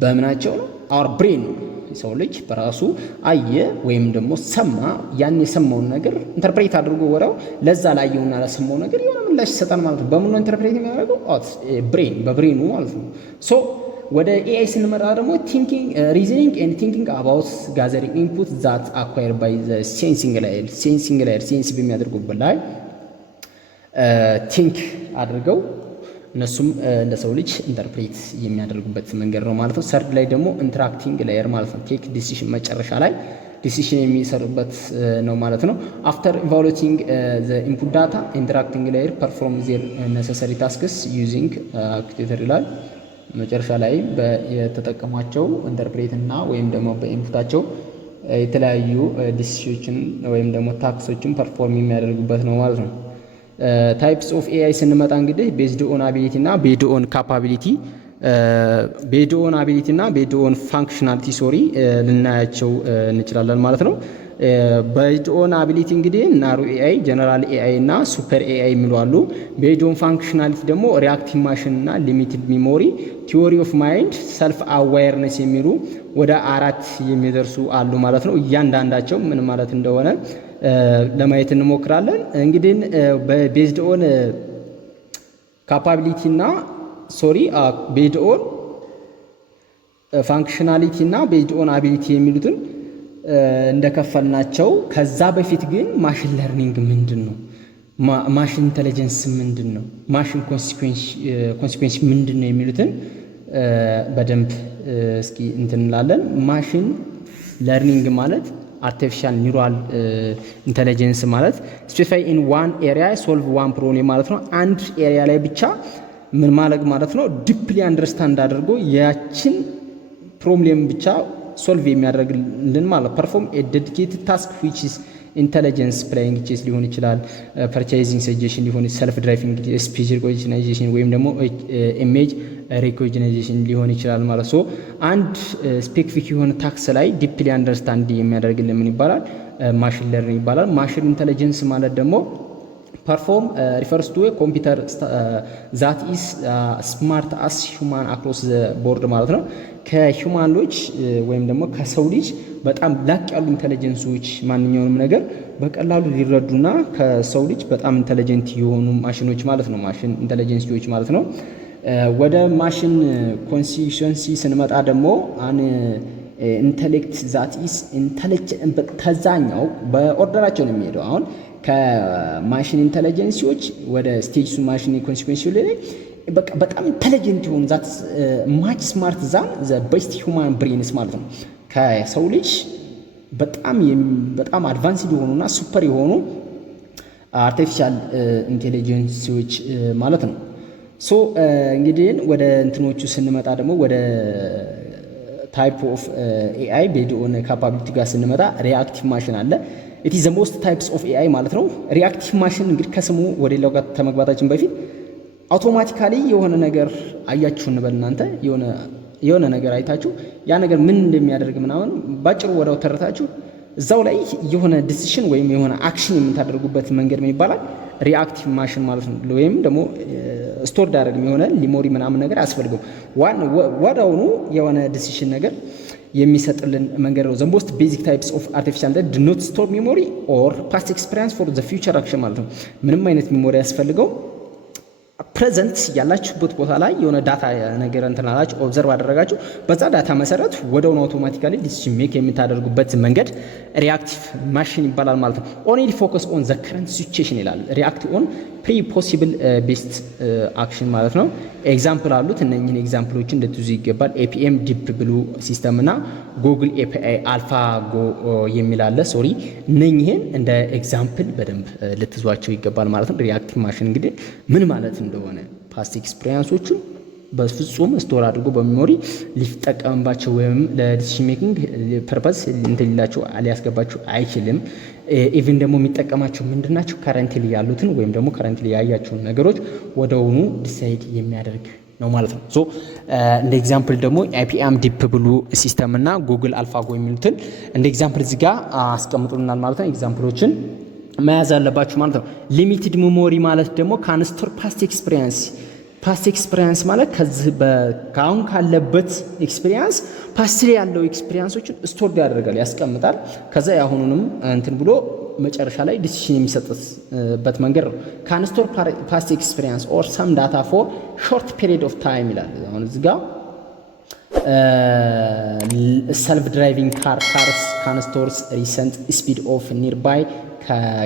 በምናቸው ነው? አወር ብሬን ነው። ሰው ልጅ በራሱ አየ ወይም ደግሞ ሰማ። ያን የሰማውን ነገር ኢንተርፕሬት አድርጎ ወራው ለዛ ላየውና ለሰማው ነገር የሆነ ምላሽ ይሰጣል ማለት ነው። በምን ነው ኢንተርፕሬት የሚያደርገው? ብሬን፣ በብሬኑ ማለት ነው። ሶ ወደ ኤአይ ስንመራ ደግሞ ቲንኪንግ ሪዝኒንግ ኤንድ ቲንኪንግ አባውት ጋዘሪንግ ኢንፑት ዛት አኳየር ባይ ዘ ሴንሲንግ ላየር ሴንስ በሚያደርጉበት ላይ ቲንክ አድርገው እነሱም እንደ ሰው ልጅ ኢንተርፕሬት የሚያደርጉበት መንገድ ነው ማለት ነው። ሰርድ ላይ ደግሞ ኢንተራክቲንግ ላየር ማለት ነው። ቴክ ዲሲሽን መጨረሻ ላይ ዲሲሽን የሚሰሩበት ነው ማለት ነው። አፍተር ኢቫሉዌቲንግ ዘ ኢንፑት ዳታ ኢንተራክቲንግ ላየር ፐርፎርም ዜር ኔሰሰሪ ታስክስ ዩዚንግ አክቲቪተር ይላል። መጨረሻ ላይ የተጠቀሟቸው ኢንተርፕሬት እና ወይም ደግሞ በኢንፑታቸው የተለያዩ ዲሲሽኖችን ወይም ደግሞ ታክሶችን ፐርፎርም የሚያደርጉበት ነው ማለት ነው። ታይፕስ ኦፍ ኤአይ ስንመጣ እንግዲህ ቤዝድ ኦን አቢሊቲ እና ቤዝድ ኦን ካፓቢሊቲ ቤዝድ ኦን አቢሊቲ እና ቤዝድ ኦን ፋንክሽናሊቲ ልናያቸው እንችላለን ማለት ነው። ቤዝድ ኦን አቢሊቲ እንግዲህ ናሮ ኤአይ፣ ጀነራል ኤአይ እና ሱፐር ኤአይ የሚሉ አሉ። ቤዝድ ኦን ፋንክሽናሊቲ ደግሞ ሪአክቲቭ ማሽን እና ሊሚትድ ሚሞሪ፣ ቲዎሪ ኦፍ ማይንድ፣ ሰልፍ አዋየርነስ የሚሉ ወደ 4 የሚደርሱ አሉ ማለት ነው። እያንዳንዳቸው ምን ማለት እንደሆነ ለማየት እንሞክራለን። እንግዲህ በቤዝድ ኦን ካፓቢሊቲ እና ቤዝድ ኦን ፋንክሽናሊቲ እና ቤዝድ ኦን አቢሊቲ የሚሉትን እንደከፈልናቸው። ከዛ በፊት ግን ማሽን ለርኒንግ ምንድን ነው? ማሽን ኢንተለጀንስ ምንድን ነው፣ ማሽን ኮንሲኩዌንስ ምንድን ነው የሚሉትን በደንብ እስኪ እንትን እንላለን። ማሽን ለርኒንግ ማለት አርቲፊሻል ኒውራል ኢንተለጀንስ ማለት ስፔሲፋይ ኢን ዋን ኤሪያ ሶልቭ ዋን ፕሮብሌም ማለት ነው። አንድ ኤሪያ ላይ ብቻ ምን ማለት ነው ዲፕሊ አንደርስታንድ አድርጎ ያችን ፕሮብሌም ብቻ ሶልቭ የሚያደርግልን ማለት ፐርፎርም ኤ ዴዲኬትድ ታስክ ዊች ኢዝ ኢንተለጀንስ ፕሌይንግ ቼስ ሊሆን ይችላል፣ ፐርቼዚንግ ሰጀሽን ሊሆን፣ ሰልፍ ድራይቪንግ ስፒች ሪኮግኒሽን ወይም ደግሞ ኢሜጅ ሪኮግኒሽን ሊሆን ይችላል ማለት ነው። አንድ ስፔሲፊክ የሆነ ታክስ ላይ ዲፕሊ አንደርስታንድ የሚያደርግልን ምን ይባላል? ማሽን ለርኒንግ ይባላል። ማሽን ኢንተለጀንስ ማለት ደግሞ ፐርፎርም ሪፈርስ ቱ ኮምፒውተር ዛት ኢስ ስማርት አስ ሂውማን አክሮስ ዘ ቦርድ ማለት ነው። ከሂውማኖች ወይም ደግሞ ከሰው ልጅ በጣም ላቅ ያሉ ኢንተለጀንሶች ማንኛውንም ነገር በቀላሉ ሊረዱና ከሰው ልጅ በጣም ኢንተለጀንት የሆኑ ማሽኖች ማለት ነው፣ ማሽን ኢንተለጀንሲዎች ማለት ነው። ወደ ማሽን ኮንሲስተንሲ ስንመጣ ደግሞ ኢንተሌክት ዛት ኢስ ኢንተለጀንት ከዛኛው በኦርደራቸው ነው የሚሄደው። አሁን ከማሽን ኢንተለጀንሲዎች ወደ ስቴጅ ማሽን ኮንሲኩዌንስ ላይ በቃ በጣም ኢንተለጀንት የሆኑ ዛት ማች ስማርት ዛን ዘ ቤስት ሂውማን ብሬንስ ማለት ነው። ከሰው ልጅ በጣም አድቫንስድ የሆኑና ሱፐር የሆኑ አርቲፊሻል ኢንቴሊጀንሲዎች ማለት ነው። ሶ እንግዲህ ወደ እንትኖቹ ስንመጣ ደግሞ ወደ ታይፕ ኦፍ ኤአይ ቤዝድ ኦን ካፓቢሊቲ ጋር ስንመጣ ሪአክቲቭ ማሽን አለ። ኢት ኢዝ ዘ ሞስት ታይፕስ ኦፍ ኤአይ ማለት ነው። ሪአክቲቭ ማሽን እንግዲህ ከስሙ ወደ ሌላው ጋር ከመግባታችን በፊት አውቶማቲካሊ የሆነ ነገር አያችሁ እንበል እናንተ የሆነ ነገር አይታችሁ ያ ነገር ምን እንደሚያደርግ ምናምን ባጭሩ ወዳው ተረታችሁ እዛው ላይ የሆነ ዲሲሽን ወይም የሆነ አክሽን የምታደርጉበት መንገድ ምን ይባላል? ሪአክቲቭ ማሽን ማለት ነው። ወይም ደግሞ ስቶር ዳረግም የሆነ ሊሞሪ ምናምን ነገር አያስፈልገው ወዳውኑ የሆነ ዲሲሽን ነገር የሚሰጥልን መንገድ ነው። ዘ ሞስት ቤዚክ ታይፕስ ኦፍ አርቲፊሻል ዱ ኖት ስቶር ሜሞሪ ኦር ፓስት ኤክስፒሪየንስ ፎር ዘ ፊውቸር አክሽን ማለት ነው። ምንም አይነት ሜሞሪ ያስፈልገው ፕሬዘንት ያላችሁበት ቦታ ላይ የሆነ ዳታ ነገር እንትናላችሁ ኦብዘርቭ አደረጋችሁ፣ በዛ ዳታ መሰረት ወደውን አውቶማቲካሊ ዲሲዥን ሜክ የምታደርጉበት መንገድ ሪአክቲቭ ማሽን ይባላል ማለት ነው። ኦንሊ ፎከስ ኦን ዘ ከረንት ሲቹዌሽን ይላል። ሪአክት ኦን ፕሪ ፖሲብል ቤስት አክሽን ማለት ነው። ኤግዛምፕል አሉት። እነኚህን ኤግዛምፕሎችን እንድትይዙ ይገባል። ኤፒኤም ዲፕ ብሉ ሲስተም እና ጉግል ኤፒአይ አልፋ ጎ የሚል አለ። ሶሪ እነኚህን እንደ ኤግዛምፕል በደንብ ልትዟቸው ይገባል ማለት ነው። ሪአክቲቭ ማሽን እንግዲህ ምን ማለት እንደሆነ ፓስት ኤክስፒሪየንሶቹን በፍጹም ስቶር አድርጎ በሜሞሪ ሊጠቀምባቸው ወይም ለዲሲሽን ሜኪንግ ፐርፐስ እንትን ሊያስገባቸው አይችልም። ኢቭን ደግሞ የሚጠቀማቸው ምንድናቸው? ከረንትሊ ያሉትን ወይም ደግሞ ከረንትሊ ያያቸውን ነገሮች ወደውኑ ዲሳይድ የሚያደርግ ነው ማለት ነው። ሶ እንደ ኤግዛምፕል ደግሞ ኤፒኤም ዲፕ ብሉ ሲስተም እና ጉግል አልፋጎ የሚሉትን እንደ ኤግዛምፕል እዚህ ጋር አስቀምጡልናል ማለት ነው። ኤግዛምፕሎችን መያዝ አለባችሁ ማለት ነው። ሊሚትድ ሜሞሪ ማለት ደግሞ ካንስቶር ፓስት ኤክስፒሪየንስ ማለት ከዚህ ከአሁን ካለበት ኤክስፒሪየንስ ፓስት ላይ ያለው ኤክስፒሪየንሶችን ስቶር ያደርጋል ያስቀምጣል። ከዛ ያሁኑንም እንትን ብሎ መጨረሻ ላይ ዲሲሽን የሚሰጥበት መንገድ ነው። ካንስቶር ፓስት ኤክስፒሪየንስ ኦር ሰም ዳታ ፎር ሾርት ፔሪድ ኦፍ ታይም ይላል። አሁን እዚህ ጋር ሰልፍ ድራይቪንግ ካርስ ካንስቶርስ ሪሰንት ስፒድ ኦፍ ኒርባይ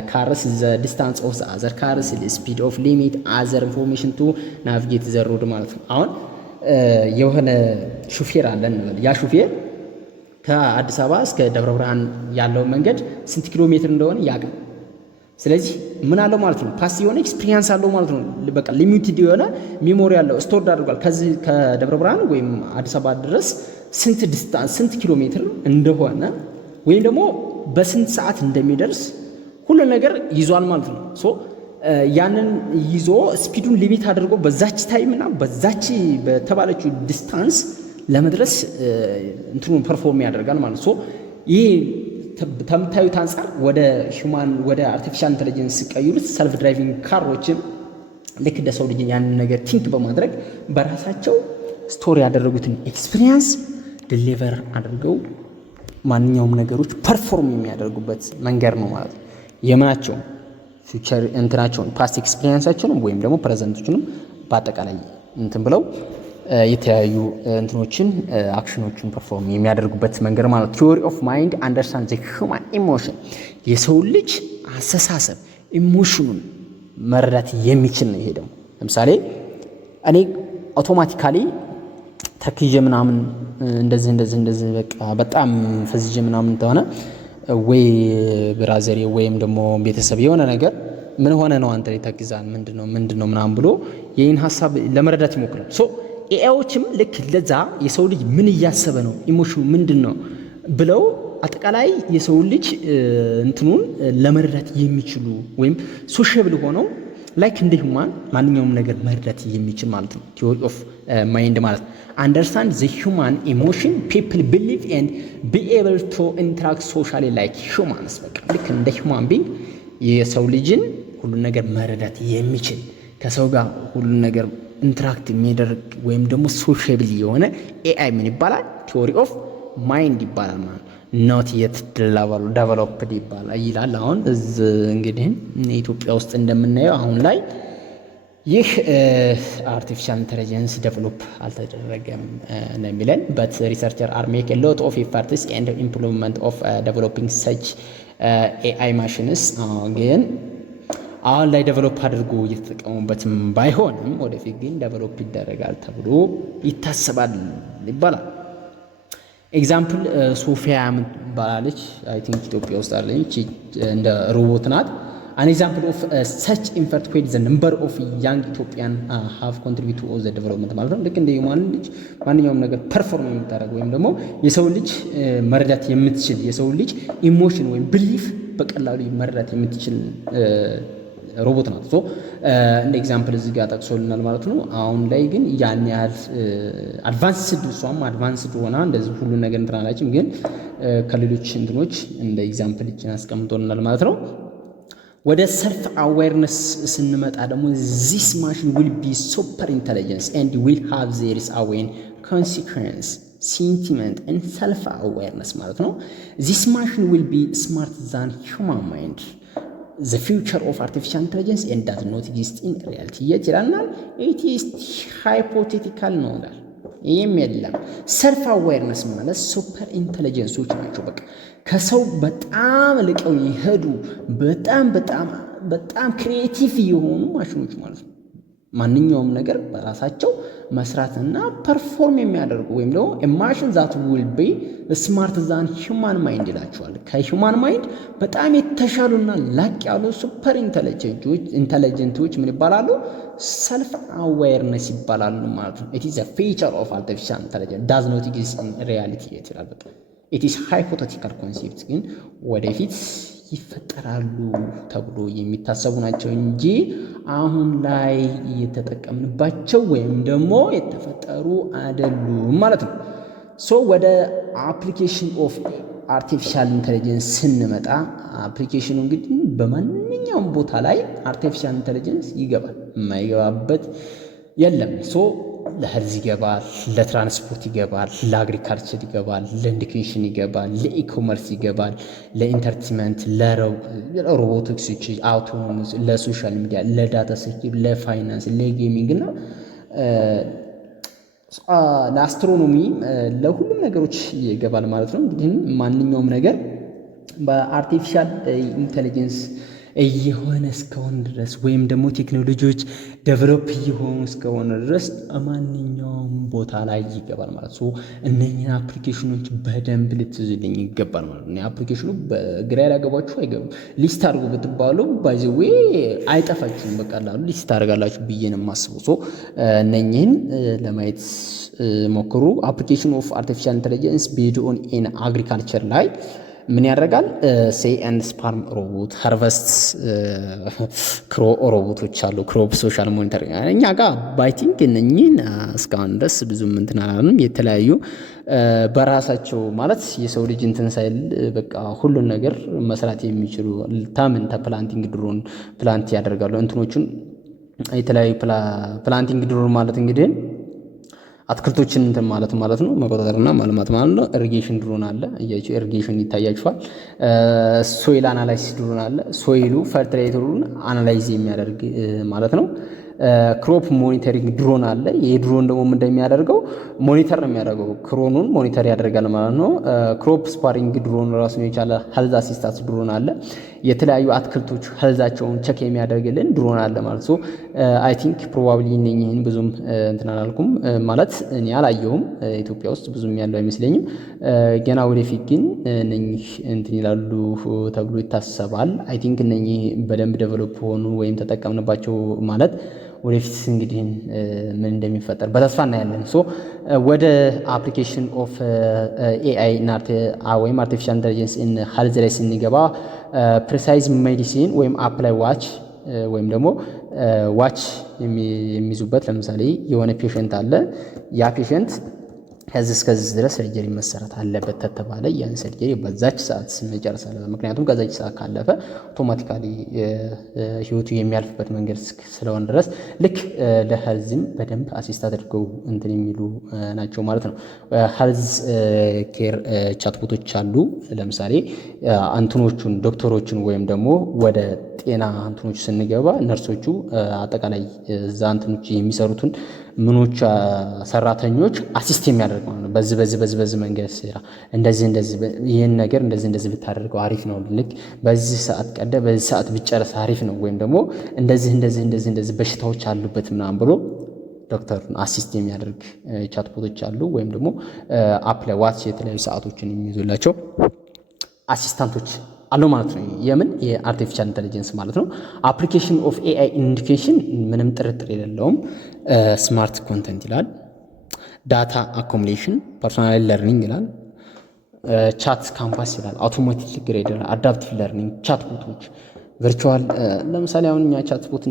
ካርስ ዘ ዲስታንስ ኦፍ ዘ አዘር ካርስ ስፒድ ኦፍ ሊሚት አዘር ኢንፎርሜሽን ቱ ናቪጌት ዘ ሮድ ማለት ነው። አሁን የሆነ ሹፌር አለን እንበል። ያ ሹፌር ከአዲስ አበባ እስከ ደብረ ብርሃን ያለው መንገድ ስንት ኪሎ ሜትር እንደሆነ ያውቃል። ስለዚህ ምን አለው ማለት ነው? ፓስት የሆነ ኤክስፒሪየንስ አለው ማለት ነው። በቃ ሊሚትድ የሆነ ሜሞሪ አለው፣ ስቶርድ አድርጓል። ከዚህ ከደብረ ብርሃን ወይም አዲስ አበባ ድረስ ስንት ዲስታንስ ስንት ኪሎ ሜትር እንደሆነ ወይም ደግሞ በስንት ሰዓት እንደሚደርስ ሁሉ ነገር ይዟል ማለት ነው። ሶ ያንን ይዞ ስፒዱን ሊሚት አድርጎ በዛች ታይም እና በዛች በተባለችው ዲስታንስ ለመድረስ እንትኑን ፐርፎርም ያደርጋል ማለት ነው። ሶ ይሄ ከምታዩት አንጻር ወደ ሂውማን ወደ አርቲፊሻል ኢንተለጀንስ ሲቀይሩት ሰልፍ ድራይቪንግ ካሮችን ልክ እንደ ሰው ልጅ ያንን ነገር ቲንክ በማድረግ በራሳቸው ስቶሪ ያደረጉትን ኤክስፒሪየንስ ዲሊቨር አድርገው ማንኛውም ነገሮች ፐርፎርም የሚያደርጉበት መንገድ ነው ማለት ነው። የምናቸው ፊውቸር እንትናቸውን ፓስት ኤክስፒሪየንሳቸውንም ወይም ደግሞ ፕሬዘንቶችንም በአጠቃላይ እንትን ብለው የተለያዩ እንትኖችን አክሽኖችን ፐርፎርም የሚያደርጉበት መንገድ ማለት ነው። ቲዮሪ ኦፍ ማይንድ አንደርስታንድ ዘ ሂውማን ኢሞሽን የሰው ልጅ አስተሳሰብ ኢሞሽኑን መረዳት የሚችል ነው። ይሄ ደግሞ ለምሳሌ እኔ አውቶማቲካሊ ተክዤ ምናምን እንደዚህ በቃ በጣም ፈዝዤ ምናምን ተሆነ ወይ ብራዘሬ ወይም ደግሞ ቤተሰብ የሆነ ነገር ምን ሆነ ነው አንተ ተክዛን ምንድነው ምናምን ብሎ ይህን ሀሳብ ለመረዳት ይሞክራል። ሶ ኤአይዎችም ልክ ለዛ የሰው ልጅ ምን እያሰበ ነው ኢሞሽኑ ምንድነው ብለው አጠቃላይ የሰው ልጅ እንትኑን ለመረዳት የሚችሉ ወይም ሶሻብል ሆነው ላይክ እንደ ሁማን ማንኛውም ነገር መረዳት የሚችል ማለት ነው። ቲዮሪ ኦፍ ማይንድ ማለት አንደርስታንድ ዘ ሁማን ኢሞሽን ፒፕል ቢሊቭ ኤንድ ቢ ኤብል ቱ ኢንተራክት ሶሻሊ ላይክ ሁማንስ። በቃ ልክ እንደ ሁማን ቢንግ የሰው ልጅን ሁሉን ነገር መረዳት የሚችል ከሰው ጋር ሁሉን ነገር ኢንተራክት የሚያደርግ ወይም ደግሞ ሶሻብል የሆነ ኤአይ ምን ይባላል? ቲዮሪ ኦፍ ማይንድ ይባላል ማለት ነው። ኖት የት ዴቨሎፕድ ይላል። አሁን እንግዲህ ኢትዮጵያ ውስጥ እንደምናየው አሁን ላይ ይህ አርቲፊሻል ኢንተለጀንስ ዴቨሎፕ አልተደረገም ነው የሚለን። በት ሪሰርቸር አር ሜክ ኤ ሎት ኦፍ ኤፈርትስ ኤንድ ኢምፕሊመንት ኦፍ ዴቨሎፒንግ ሰች ኤአይ ማሽንስ። ግን አሁን ላይ ዴቨሎፕ አድርጎ እየተጠቀሙበትም ባይሆንም ወደፊት ግን ዴቨሎፕ ይደረጋል ተብሎ ይታሰባል ይባላል። ኤግዛምፕል ሶፊያ ምትባላለች አይ ቲንክ ኢትዮጵያ ውስጥ አለች እንደ ሮቦት ናት። አን ኤግዛምፕል ኦፍ ሰች ኢንፈርት ዌድ ዘ ነምበር ኦፍ ያንግ ኢትዮጵያን ሃቭ ኮንትሪቢዩት ቱ ዘ ዴቨሎፕመንት ማለት ነው። ልክ እንደ ሁማን ልጅ ማንኛውም ነገር ፐርፎርም የምታደርግ ወይም ደግሞ የሰው ልጅ መረዳት የምትችል የሰው ልጅ ኢሞሽን ወይም ብሊፍ በቀላሉ መረዳት የምትችል ሮቦት ናት። ሶ እንደ ኤግዛምፕል እዚህ ጋር ጠቅሶልናል ማለት ነው። አሁን ላይ ግን ያን ያህል አድቫንስድ እሷም አድቫንስድ ሆና እንደዚህ ሁሉ ነገር እንትን አላችም፣ ግን ከሌሎች እንትኖች እንደ ኤግዛምፕል እችን አስቀምጦልናል ማለት ነው። ወደ ሰልፍ አዌርነስ ስንመጣ ደግሞ ዚስ ማሽን ዊል ቢ ሱፐር ኢንተለጀንስ ኤንድ ዊል ሃቭ ዜርስ አዌን ኮንሲኩዌንስ ሴንቲመንት ኤንድ ሰልፍ አዌርነስ ማለት ነው። ዚስ ማሽን ዊል ቢ ስማርት ዛን ሁማን ማይንድ the future of artificial intelligence and does not exist in reality yet ይላልናል። it is hypothetical ነው ይላል። ይህም የለም። ሰልፍ አዌርነስ ማለት ሱፐር ኢንተለጀንሶች ናቸው። በቃ ከሰው በጣም ልቀው ይሄዱ በጣም ክሪኤቲቭ የሆኑ ማሽኖች ማለት ነው። ማንኛውም ነገር በራሳቸው መስራትና ፐርፎርም የሚያደርጉ ወይም ደግሞ ማሽን ዛት ዊል ቢ ስማርት ዛን ሂውማን ማይንድ ይላቸዋል። ከሂውማን ማይንድ በጣም የተሻሉና ላቅ ያሉ ሱፐር ኢንተለጀንቶች ምን ይባላሉ? ሰልፍ አዌርነስ ይባላሉ ማለት ነው። ኢት ኢዝ አ ፊቸር ኦፍ አርቲፊሻል ኢንተለጀንስ ዳዝ ኖት ኤግዚስት ኢን ሪያሊቲ ይላል። በቃ ኢት ኢዝ ሃይፖቴቲካል ኮንሴፕት ግን ወደፊት ይፈጠራሉ ተብሎ የሚታሰቡ ናቸው እንጂ አሁን ላይ የተጠቀምንባቸው ወይም ደግሞ የተፈጠሩ አይደሉም ማለት ነው። ሶ ወደ አፕሊኬሽን ኦፍ አርቲፊሻል ኢንተለጀንስ ስንመጣ አፕሊኬሽኑ እንግዲህ በማንኛውም ቦታ ላይ አርቲፊሻል ኢንተለጀንስ ይገባል፣ የማይገባበት የለም። ሶ ለሄልዝ ይገባል፣ ለትራንስፖርት ይገባል፣ ለአግሪካልቸር ይገባል፣ ለኢዱኬሽን ይገባል፣ ለኢኮመርስ ይገባል፣ ለኢንተርቴንመንት፣ ለሮቦቲክሶች፣ አውቶኖመስ፣ ለሶሻል ሚዲያ፣ ለዳታ ሴኪዩሪቲ፣ ለፋይናንስ፣ ለጌሚንግ እና ለአስትሮኖሚ ለሁሉም ነገሮች ይገባል ማለት ነው። እንግዲህ ማንኛውም ነገር በአርቲፊሻል ኢንተለጀንስ እየሆነ እስከሆነ ድረስ ወይም ደግሞ ቴክኖሎጂዎች ዴቨሎፕ እየሆኑ እስከሆነ ድረስ ማንኛውም ቦታ ላይ ይገባል ማለት ነው። እነኝህን አፕሊኬሽኖች በደንብ ልትይዙልኝ ይገባል ማለት ነው። አፕሊኬሽኑ በግራ ያላገባችሁ አይገቡም። ሊስት አድርጉ ብትባሉ ባይ ዘ ዌይ አይጠፋችሁም፣ በቀላሉ ሊስት አድርጋላችሁ ብዬ ነው የማስበው። እነኝህን ለማየት ሞክሩ። አፕሊኬሽን ኦፍ አርቲፊሻል ኢንተለጀንስ ቤዝድ ኦን ኢን አግሪካልቸር ላይ ምን ያደርጋል? ሴይ ኤንድ ስፓርም ሮቦት፣ ሃርቨስት ሮቦቶች አሉ፣ ክሮፕ ሶሻል ሞኒተሪንግ እኛ ጋር ባይቲንግ እነኚህን እስካሁን ድረስ ብዙም እንትን አላልንም። የተለያዩ በራሳቸው ማለት የሰው ልጅ እንትን ሳይል በቃ ሁሉን ነገር መስራት የሚችሉ ፕላንቲንግ ድሮን ፕላንት ያደርጋሉ እንትኖቹን የተለያዩ ፕላንቲንግ ድሮን ማለት እንግዲህ አትክልቶችን እንትን ማለት ነው መቆጣጠርና ማልማት ማለት ነው። ኢሪጌሽን ድሮን አለ፣ እያችሁ ኢሪጌሽን ይታያችኋል። ሶይል አናላይሲስ ድሮን አለ፣ ሶይሉ ፈርቲላይዘሩን አናላይዝ የሚያደርግ ማለት ነው። ክሮፕ ሞኒተሪንግ ድሮን አለ። ይሄ ድሮን ደግሞ እንደሚያደርገው ሞኒተር ነው የሚያደርገው፣ ክሮኑን ሞኒተር ያደርጋል ማለት ነው። ክሮፕ ስፓሪንግ ድሮን ራሱን የቻለ ሄልዝ አሲስታንስ ድሮን አለ። የተለያዩ አትክልቶች ሄልዛቸውን ቸክ የሚያደርግልን ድሮን አለ ማለት ነው። አይ ቲንክ ፕሮባብሊ እነኝህን ብዙም እንትን አላልኩም ማለት እኔ አላየሁም። ኢትዮጵያ ውስጥ ብዙም ያለው አይመስለኝም። ገና ወደፊት ግን እነኝህ እንትን ይላሉ ተብሎ ይታሰባል። አይ ቲንክ እነኝህ በደንብ ዴቨሎፕ ሆኑ ወይም ተጠቀምንባቸው ማለት ወደፊት እንግዲህ ምን እንደሚፈጠር በተስፋ እናያለን። ሶ ወደ አፕሊኬሽን ኦፍ ኤአይ እና ወይም አርቲፊሻል ኢንተለጀንስ ኢን ሄልዝ ላይ ስንገባ ፕሪሳይዝ ሜዲሲን ወይም አፕላይ ዋች ወይም ደግሞ ዋች የሚይዙበት ለምሳሌ የሆነ ፔሸንት አለ። ያ ፔሸንት ከዚህ እስከዚህ ድረስ ሰርጀሪ መሰራት አለበት ተተባለ ያን ሰርጀሪ በዛች ሰዓት መጨረስ አለበት። ምክንያቱም ከዛች ሰዓት ካለፈ አውቶማቲካሊ ህይወቱ የሚያልፍበት መንገድ ስለሆነ ድረስ ልክ ለሄልዝም በደንብ አሲስት አድርገው እንትን የሚሉ ናቸው ማለት ነው። ሄልዝ ኬር ቻትቦቶች አሉ። ለምሳሌ አንትኖቹን ዶክተሮቹን ወይም ደግሞ ወደ ጤና አንትኖቹ ስንገባ ነርሶቹ አጠቃላይ እዛ አንትኖች የሚሰሩትን ምኖች ሰራተኞች አሲስት የሚያደርግ ማለት ነው። በዚህ መንገድ ስራ እንደዚህ ይህን ነገር እንደዚህ ብታደርገው አሪፍ ነው፣ ልክ በዚህ ሰዓት ቀደ በዚህ ሰዓት ብጨርስ አሪፍ ነው፣ ወይም ደግሞ እንደዚህ በሽታዎች አሉበት ምናምን ብሎ ዶክተሩን አሲስት የሚያደርግ ቻትቦቶች አሉ። ወይም ደግሞ አፕ ላይ ዋች የተለያዩ ሰዓቶችን የሚይዙላቸው አሲስታንቶች አሉ ማለት ነው። የምን የአርቲፊሻል ኢንተለጀንስ ማለት ነው። አፕሊኬሽን ኦፍ ኤአይ ኢንዲኬሽን ምንም ጥርጥር የሌለውም ስማርት ኮንተንት ይላል፣ ዳታ አኮሙሌሽን፣ ፐርሶናል ለርኒንግ ይላል፣ ቻት ካምፓስ ይላል፣ አውቶማቲክ ግሬድ ይላል፣ አዳፕቲቭ ለርኒንግ፣ ቻት ቦቶች፣ ቨርቹዋል ለምሳሌ አሁን እኛ ቻት ቦት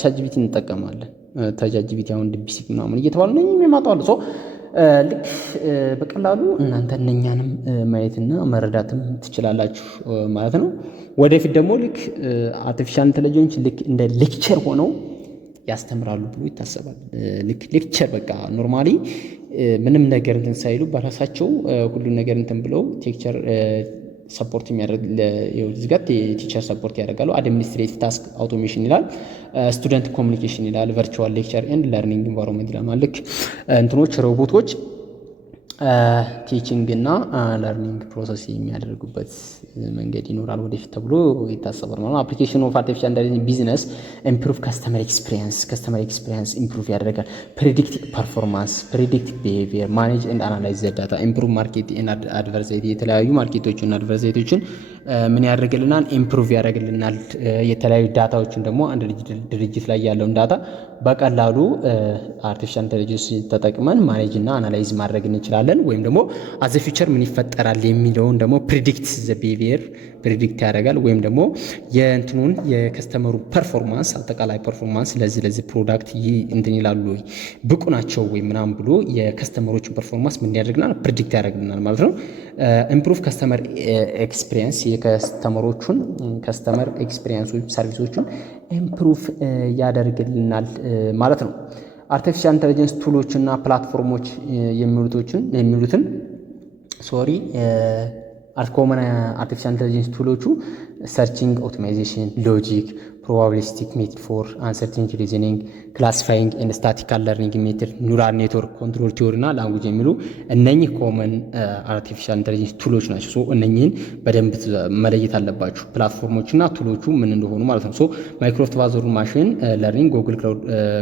ቻትጂፒቲ እንጠቀማለን። ተቻትጂፒቲ አሁን ዲፕሲክ ምናምን እየተባሉ ነው የሚመጣው። ሶ ልክ በቀላሉ እናንተ እነኛንም ማየትና መረዳትም ትችላላችሁ ማለት ነው። ወደፊት ደግሞ ልክ አርቲፊሻል ኢንተለጀንስ ልክ እንደ ሌክቸር ሆነው ያስተምራሉ ብሎ ይታሰባል። ልክ ሌክቸር በቃ ኖርማሊ ምንም ነገር እንትን ሳይሉ በራሳቸው ሁሉን ነገር እንትን ብለው ቴክቸር ሰፖርት የሚያደርግ ለዝጋት ቲቸር ሰፖርት ያደርጋሉ። አድሚኒስትሬቲቭ ታስክ አውቶሜሽን ይላል፣ ስቱደንት ኮሚኒኬሽን ይላል፣ ቨርቹዋል ሌክቸር ኤንድ ለርኒንግ ኢንቫይሮንመንት ይላል። ማለት እንትኖች ሮቦቶች ቲቺንግ እና ለርኒንግ ፕሮሰስ የሚያደርጉበት መንገድ ይኖራል ወደፊት ተብሎ ይታሰባል ማለት ነው። አፕሊኬሽን ኦፍ አርቲፊሻል ኢንተለጀንስ ቢዝነስ ኢምፕሩቭ ከስተመር ኤክስፒሪየንስ ኢምፕሩቭ ያደርጋል። ፕሬዲክት ፐርፎርማንስ፣ ፕሬዲክት ቢሄቪየር፣ ማኔጅ ኤንድ አናላይዝ ዘ ዳታ፣ ኢምፕሩቭ ማርኬት ኤንድ አድቨርሳይቲ፣ የተለያዩ ማርኬቶችን አድቨርሳይቶችን ምን ያደርግልናል? ኢምፕሩቭ ያደርግልናል። የተለያዩ ዳታዎችን ደግሞ አንድ ድርጅት ላይ ያለውን ዳታ በቀላሉ አርቲፊሻል ኢንተለጀንስ ተጠቅመን ማኔጅ እና አናላይዝ ማድረግ እንችላለን። ወይም ደግሞ አዘ ፊውቸር ምን ይፈጠራል የሚለውን ደግሞ ፕሪዲክት ዘ ቢሄቪየር ፕሪዲክት ያደርጋል። ወይም ደግሞ የእንትኑን የከስተመሩ ፐርፎርማንስ አጠቃላይ ፐርፎርማንስ ለዚህ ፕሮዳክት እንትን ይላሉ ወይ ብቁ ናቸው ወይ ምናምን ብሎ የከስተመሮችን ፐርፎርማንስ ምን ያደርግናል? ፕሪዲክት ያደርግልናል ማለት ነው። ኢምፕሩቭ ከስተመር ኤክስፒሪየንስ የከስተመሮቹን ከስተመር ኤክስፒሪየንሶች ሰርቪሶቹን ኢምፕሩቭ ያደርግልናል ማለት ነው። አርቲፊሻል ኢንተለጀንስ ቱሎች እና ፕላትፎርሞች የሚሉትን ኮመን አርቲፊሻል ኢንተለጀንስ ቱሎቹ ሰርቺንግ፣ ኦፕቲማይዜሽን፣ ሎጂክ፣ ፕሮባቢሊስቲክ ሜትድ ፎር አንሰርቲኒቲ ሪዝኒንግ፣ ክላሲፋይንግ ኤንድ ስታቲካል ለርኒንግ ሜትድ፣ ኒውራል ኔትወርክ፣ ኮንትሮል ቲዮሪ እና ላንጉጅ የሚሉ እነኚህ ኮመን አርቲፊሻል ኢንተለጀንስ ቱሎች ናቸው። ሶ እነኚህን በደንብ መለየት አለባችሁ፣ ፕላትፎርሞች እና ቱሎቹ ምን እንደሆኑ ማለት ነው። ሶ ማይክሮሶፍት አዙር ማሽን ለርኒንግ፣ ጉግል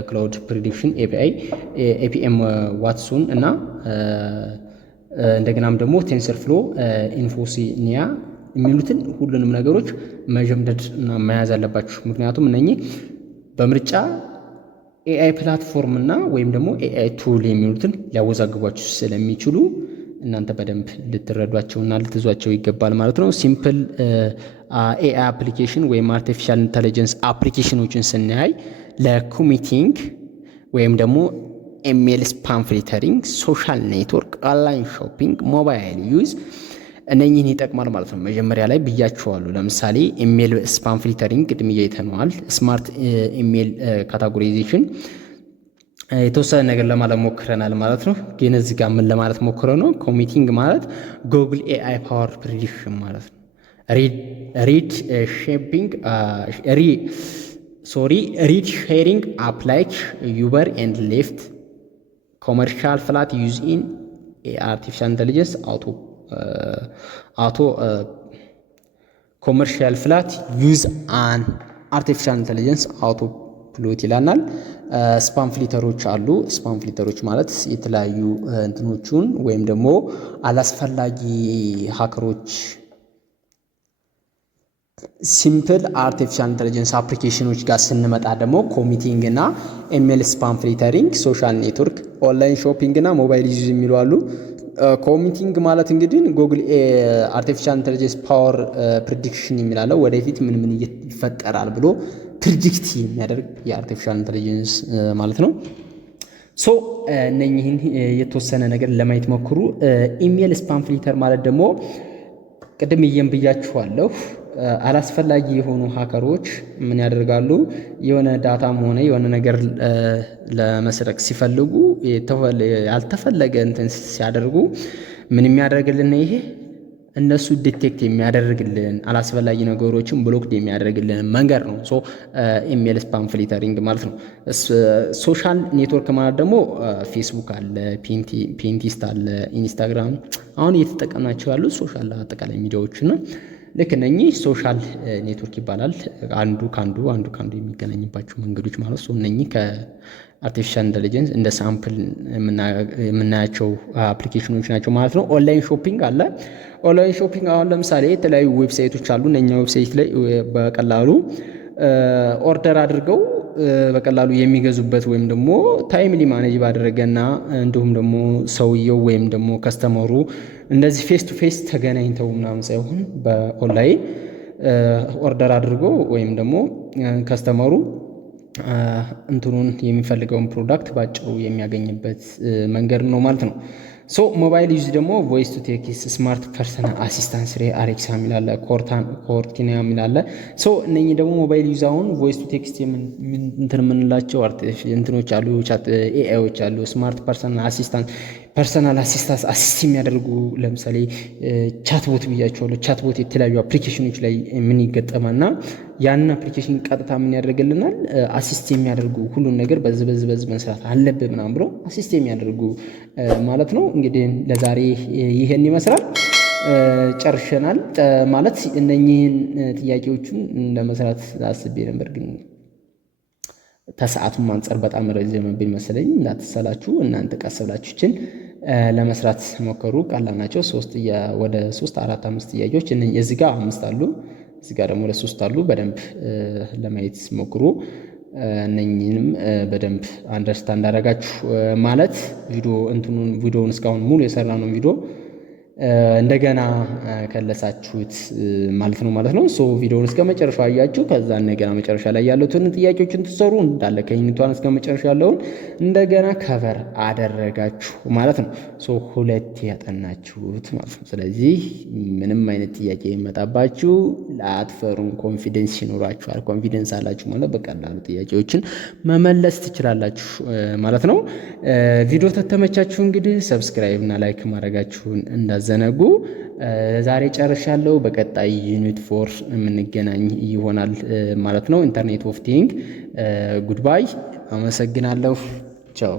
ክላውድ ፕሪዲክሽን ኤፒአይ፣ ኤፒኤም ዋትሱን እና እንደገናም ደግሞ ቴንሰር ፍሎ፣ ኢንፎሲኒያ የሚሉትን ሁሉንም ነገሮች መጀምደድ እና መያዝ አለባችሁ። ምክንያቱም እነኚህ በምርጫ ኤአይ ፕላትፎርም እና ወይም ደግሞ ኤአይ ቱል የሚሉትን ሊያወዛግቧችሁ ስለሚችሉ እናንተ በደንብ ልትረዷቸውና ልትዟቸው ይገባል ማለት ነው። ሲምፕል ኤአይ አፕሊኬሽን ወይም አርቲፊሻል ኢንተለጀንስ አፕሊኬሽኖችን ስናይ ለኮሚቲንግ ወይም ደግሞ ኢሜል ስፓም ፊልተሪንግ፣ ሶሻል ኔትወርክ፣ ኦንላይን ሾፒንግ፣ ሞባይል ዩዝ እነኚህን ይጠቅማል ማለት ነው። መጀመሪያ ላይ ብያቸዋለሁ። ለምሳሌ ኢሜል ስፓም ፊልተሪንግ ቅድም እያይተነዋል። ስማርት ኢሜል ካታጎራይዜሽን የተወሰነ ነገር ለማለት ሞክረናል ማለት ነው። ግን እዚህ ጋር ምን ለማለት ሞክረ ነው? ኮሚቲንግ ማለት ጉግል ኤአይ ፓወር ፕሪዲክሽን ማለት ነው። ሪድ ሼፒንግ ሪድ ሼሪንግ አፕ ላይክ ዩበር ኤንድ ሊፍት ኮመርሻል ፍላት ዩዝ ኢን አርቲፊሻል ኢንተሊጀንስ አውቶ ኮመርሻል ፍላት ዩዝ አን አርቲፊሻል ኢንተሊጀንስ አውቶ ፕሎት ይላናል። ስፓም ፍሊተሮች አሉ። ስፓም ፍሊተሮች ማለት የተለያዩ እንትኖቹን ወይም ደግሞ አላስፈላጊ ሀከሮች ሲምፕል አርቲፊሻል ኢንተሊጀንስ አፕሊኬሽኖች ጋር ስንመጣ ደግሞ ኮሚቲንግ እና ኢሜል ስፓም ፍሊተሪንግ፣ ሶሻል ኔትወርክ፣ ኦንላይን ሾፒንግ እና ሞባይል ዩዝ የሚሉ አሉ። ኮሚቲንግ ማለት እንግዲህ ጉግል አርቲፊሻል ኢንተሊጀንስ ፓወር ፕሪዲክሽን የሚላለው ወደፊት ምን ምን ይፈጠራል ብሎ ፕሪዲክት የሚያደርግ የአርቲፊሻል ኢንተሊጀንስ ማለት ነው። ሶ እነኚህን የተወሰነ ነገር ለማየት ሞክሩ። ኢሜል ስፓም ፍሊተር ማለት ደግሞ ቅድም ብያችኋለሁ። አላስፈላጊ የሆኑ ሀከሮች ምን ያደርጋሉ? የሆነ ዳታም ሆነ የሆነ ነገር ለመስረቅ ሲፈልጉ ያልተፈለገ እንትን ሲያደርጉ ምን የሚያደርግልን ይሄ እነሱ ዲቴክት የሚያደርግልን አላስፈላጊ ነገሮችን ብሎክድ የሚያደርግልን መንገድ ነው። ሶ ኢሜል ስፓም ፍሊተሪንግ ማለት ነው። ሶሻል ኔትወርክ ማለት ደግሞ ፌስቡክ አለ፣ ፒንቲስት አለ፣ ኢንስታግራም አሁን እየተጠቀምናቸው ያሉ ሶሻል አጠቃላይ ሚዲያዎች ነው። ልክ እነኚህ ሶሻል ኔትወርክ ይባላል። አንዱ ካንዱ የሚገናኝባቸው መንገዶች ማለት ነው። እነኚህ ከአርቲፊሻል ኢንተሊጀንስ እንደ ሳምፕል የምናያቸው አፕሊኬሽኖች ናቸው ማለት ነው። ኦንላይን ሾፒንግ አለ። ኦንላይን ሾፒንግ አሁን ለምሳሌ የተለያዩ ዌብሳይቶች አሉ። እነኛ ዌብሳይት ላይ በቀላሉ ኦርደር አድርገው በቀላሉ የሚገዙበት ወይም ደግሞ ታይምሊ ማኔጅ ባደረገና እንዲሁም ደግሞ ሰውየው ወይም ደግሞ ከስተመሩ እንደዚህ ፌስ ቱ ፌስ ተገናኝተው ምናምን ሳይሆን በኦንላይን ኦርደር አድርጎ ወይም ደግሞ ከስተመሩ እንትኑን የሚፈልገውን ፕሮዳክት ባጭሩ የሚያገኝበት መንገድ ነው ማለት ነው። ሶ ሞባይል ዩዝ ደግሞ ቮይስ ቱ ቴክስት፣ ስማርት ፐርሰናል አሲስታንስ አሌክሳ የሚላለ ኮርቲና የሚላለ። ሶ እነኚህ ደግሞ ሞባይል ዩዝ አሁን ቮይስ ቱ ቴክስት እንትን የምንላቸው እንትኖች አሉ፣ ኤአይዎች አሉ። ስማርት ፐርሰናል አሲስታንስ አሲስት የሚያደርጉ ለምሳሌ ቻትቦት ብያቸዋለሁ። ቻትቦት የተለያዩ አፕሊኬሽኖች ላይ ምን ይገጠማና ያንን አፕሊኬሽን ቀጥታ ምን ያደርግልናል? አሲስት የሚያደርጉ ሁሉን ነገር በዚህ መስራት አለብህ ምናምን ብሎ አሲስት የሚያደርጉ ማለት ነው። እንግዲህ ለዛሬ ይሄን ይመስላል። ጨርሸናል ማለት እነኚህን ጥያቄዎቹን ለመስራት አስቤ ነበር፣ ግን ከሰዓቱም አንጻር በጣም ረዘመብኝ መሰለኝ። እንዳትሰላችሁ እናንተ ቀስ ብላችሁችን ለመስራት ሞከሩ። ቀላል ናቸው። ወደ 3 4 5 ጥያቄዎች እዚህ ጋር 5 አሉ፣ እዚህ ጋር ደግሞ 3 አሉ። በደንብ ለማየት ሞክሩ። እነኚህንም በደንብ አንደርስታንድ አደረጋችሁ ማለት ቪዲዮውን እስካሁን ሙሉ የሰራነው ቪዲዮ እንደገና ከለሳችሁት ማለት ነው። ሶ ቪዲዮውን እስከ መጨረሻው አያችሁ። ከዛ እንደገና መጨረሻ ላይ ያሉትን ጥያቄዎችን ትሰሩ እንዳለ ከዩኒቷን እስከ መጨረሻ ያለውን እንደገና ከቨር አደረጋችሁ ማለት ነው። ሶ 2 ያጠናችሁት ማለት ነው። ስለዚህ ምንም አይነት ጥያቄ ይመጣባችሁ ላትፈሩን፣ ኮንፊደንስ ይኖራችኋል። ኮንፊደንስ አላችሁ ማለት በቀላሉ ጥያቄዎችን መመለስ ትችላላችሁ ማለት ነው። ቪዲዮ ተተመቻችሁ እንግዲህ ሰብስክራይብ እና ላይክ ማድረጋችሁን እንዳዘነጉ። ዛሬ ጨርሻለሁ። በቀጣይ ዩኒት 4 የምንገናኝ ይሆናል ማለት ነው። ኢንተርኔት ኦፍ ቲንግ። ጉድባይ። አመሰግናለሁ። ቻው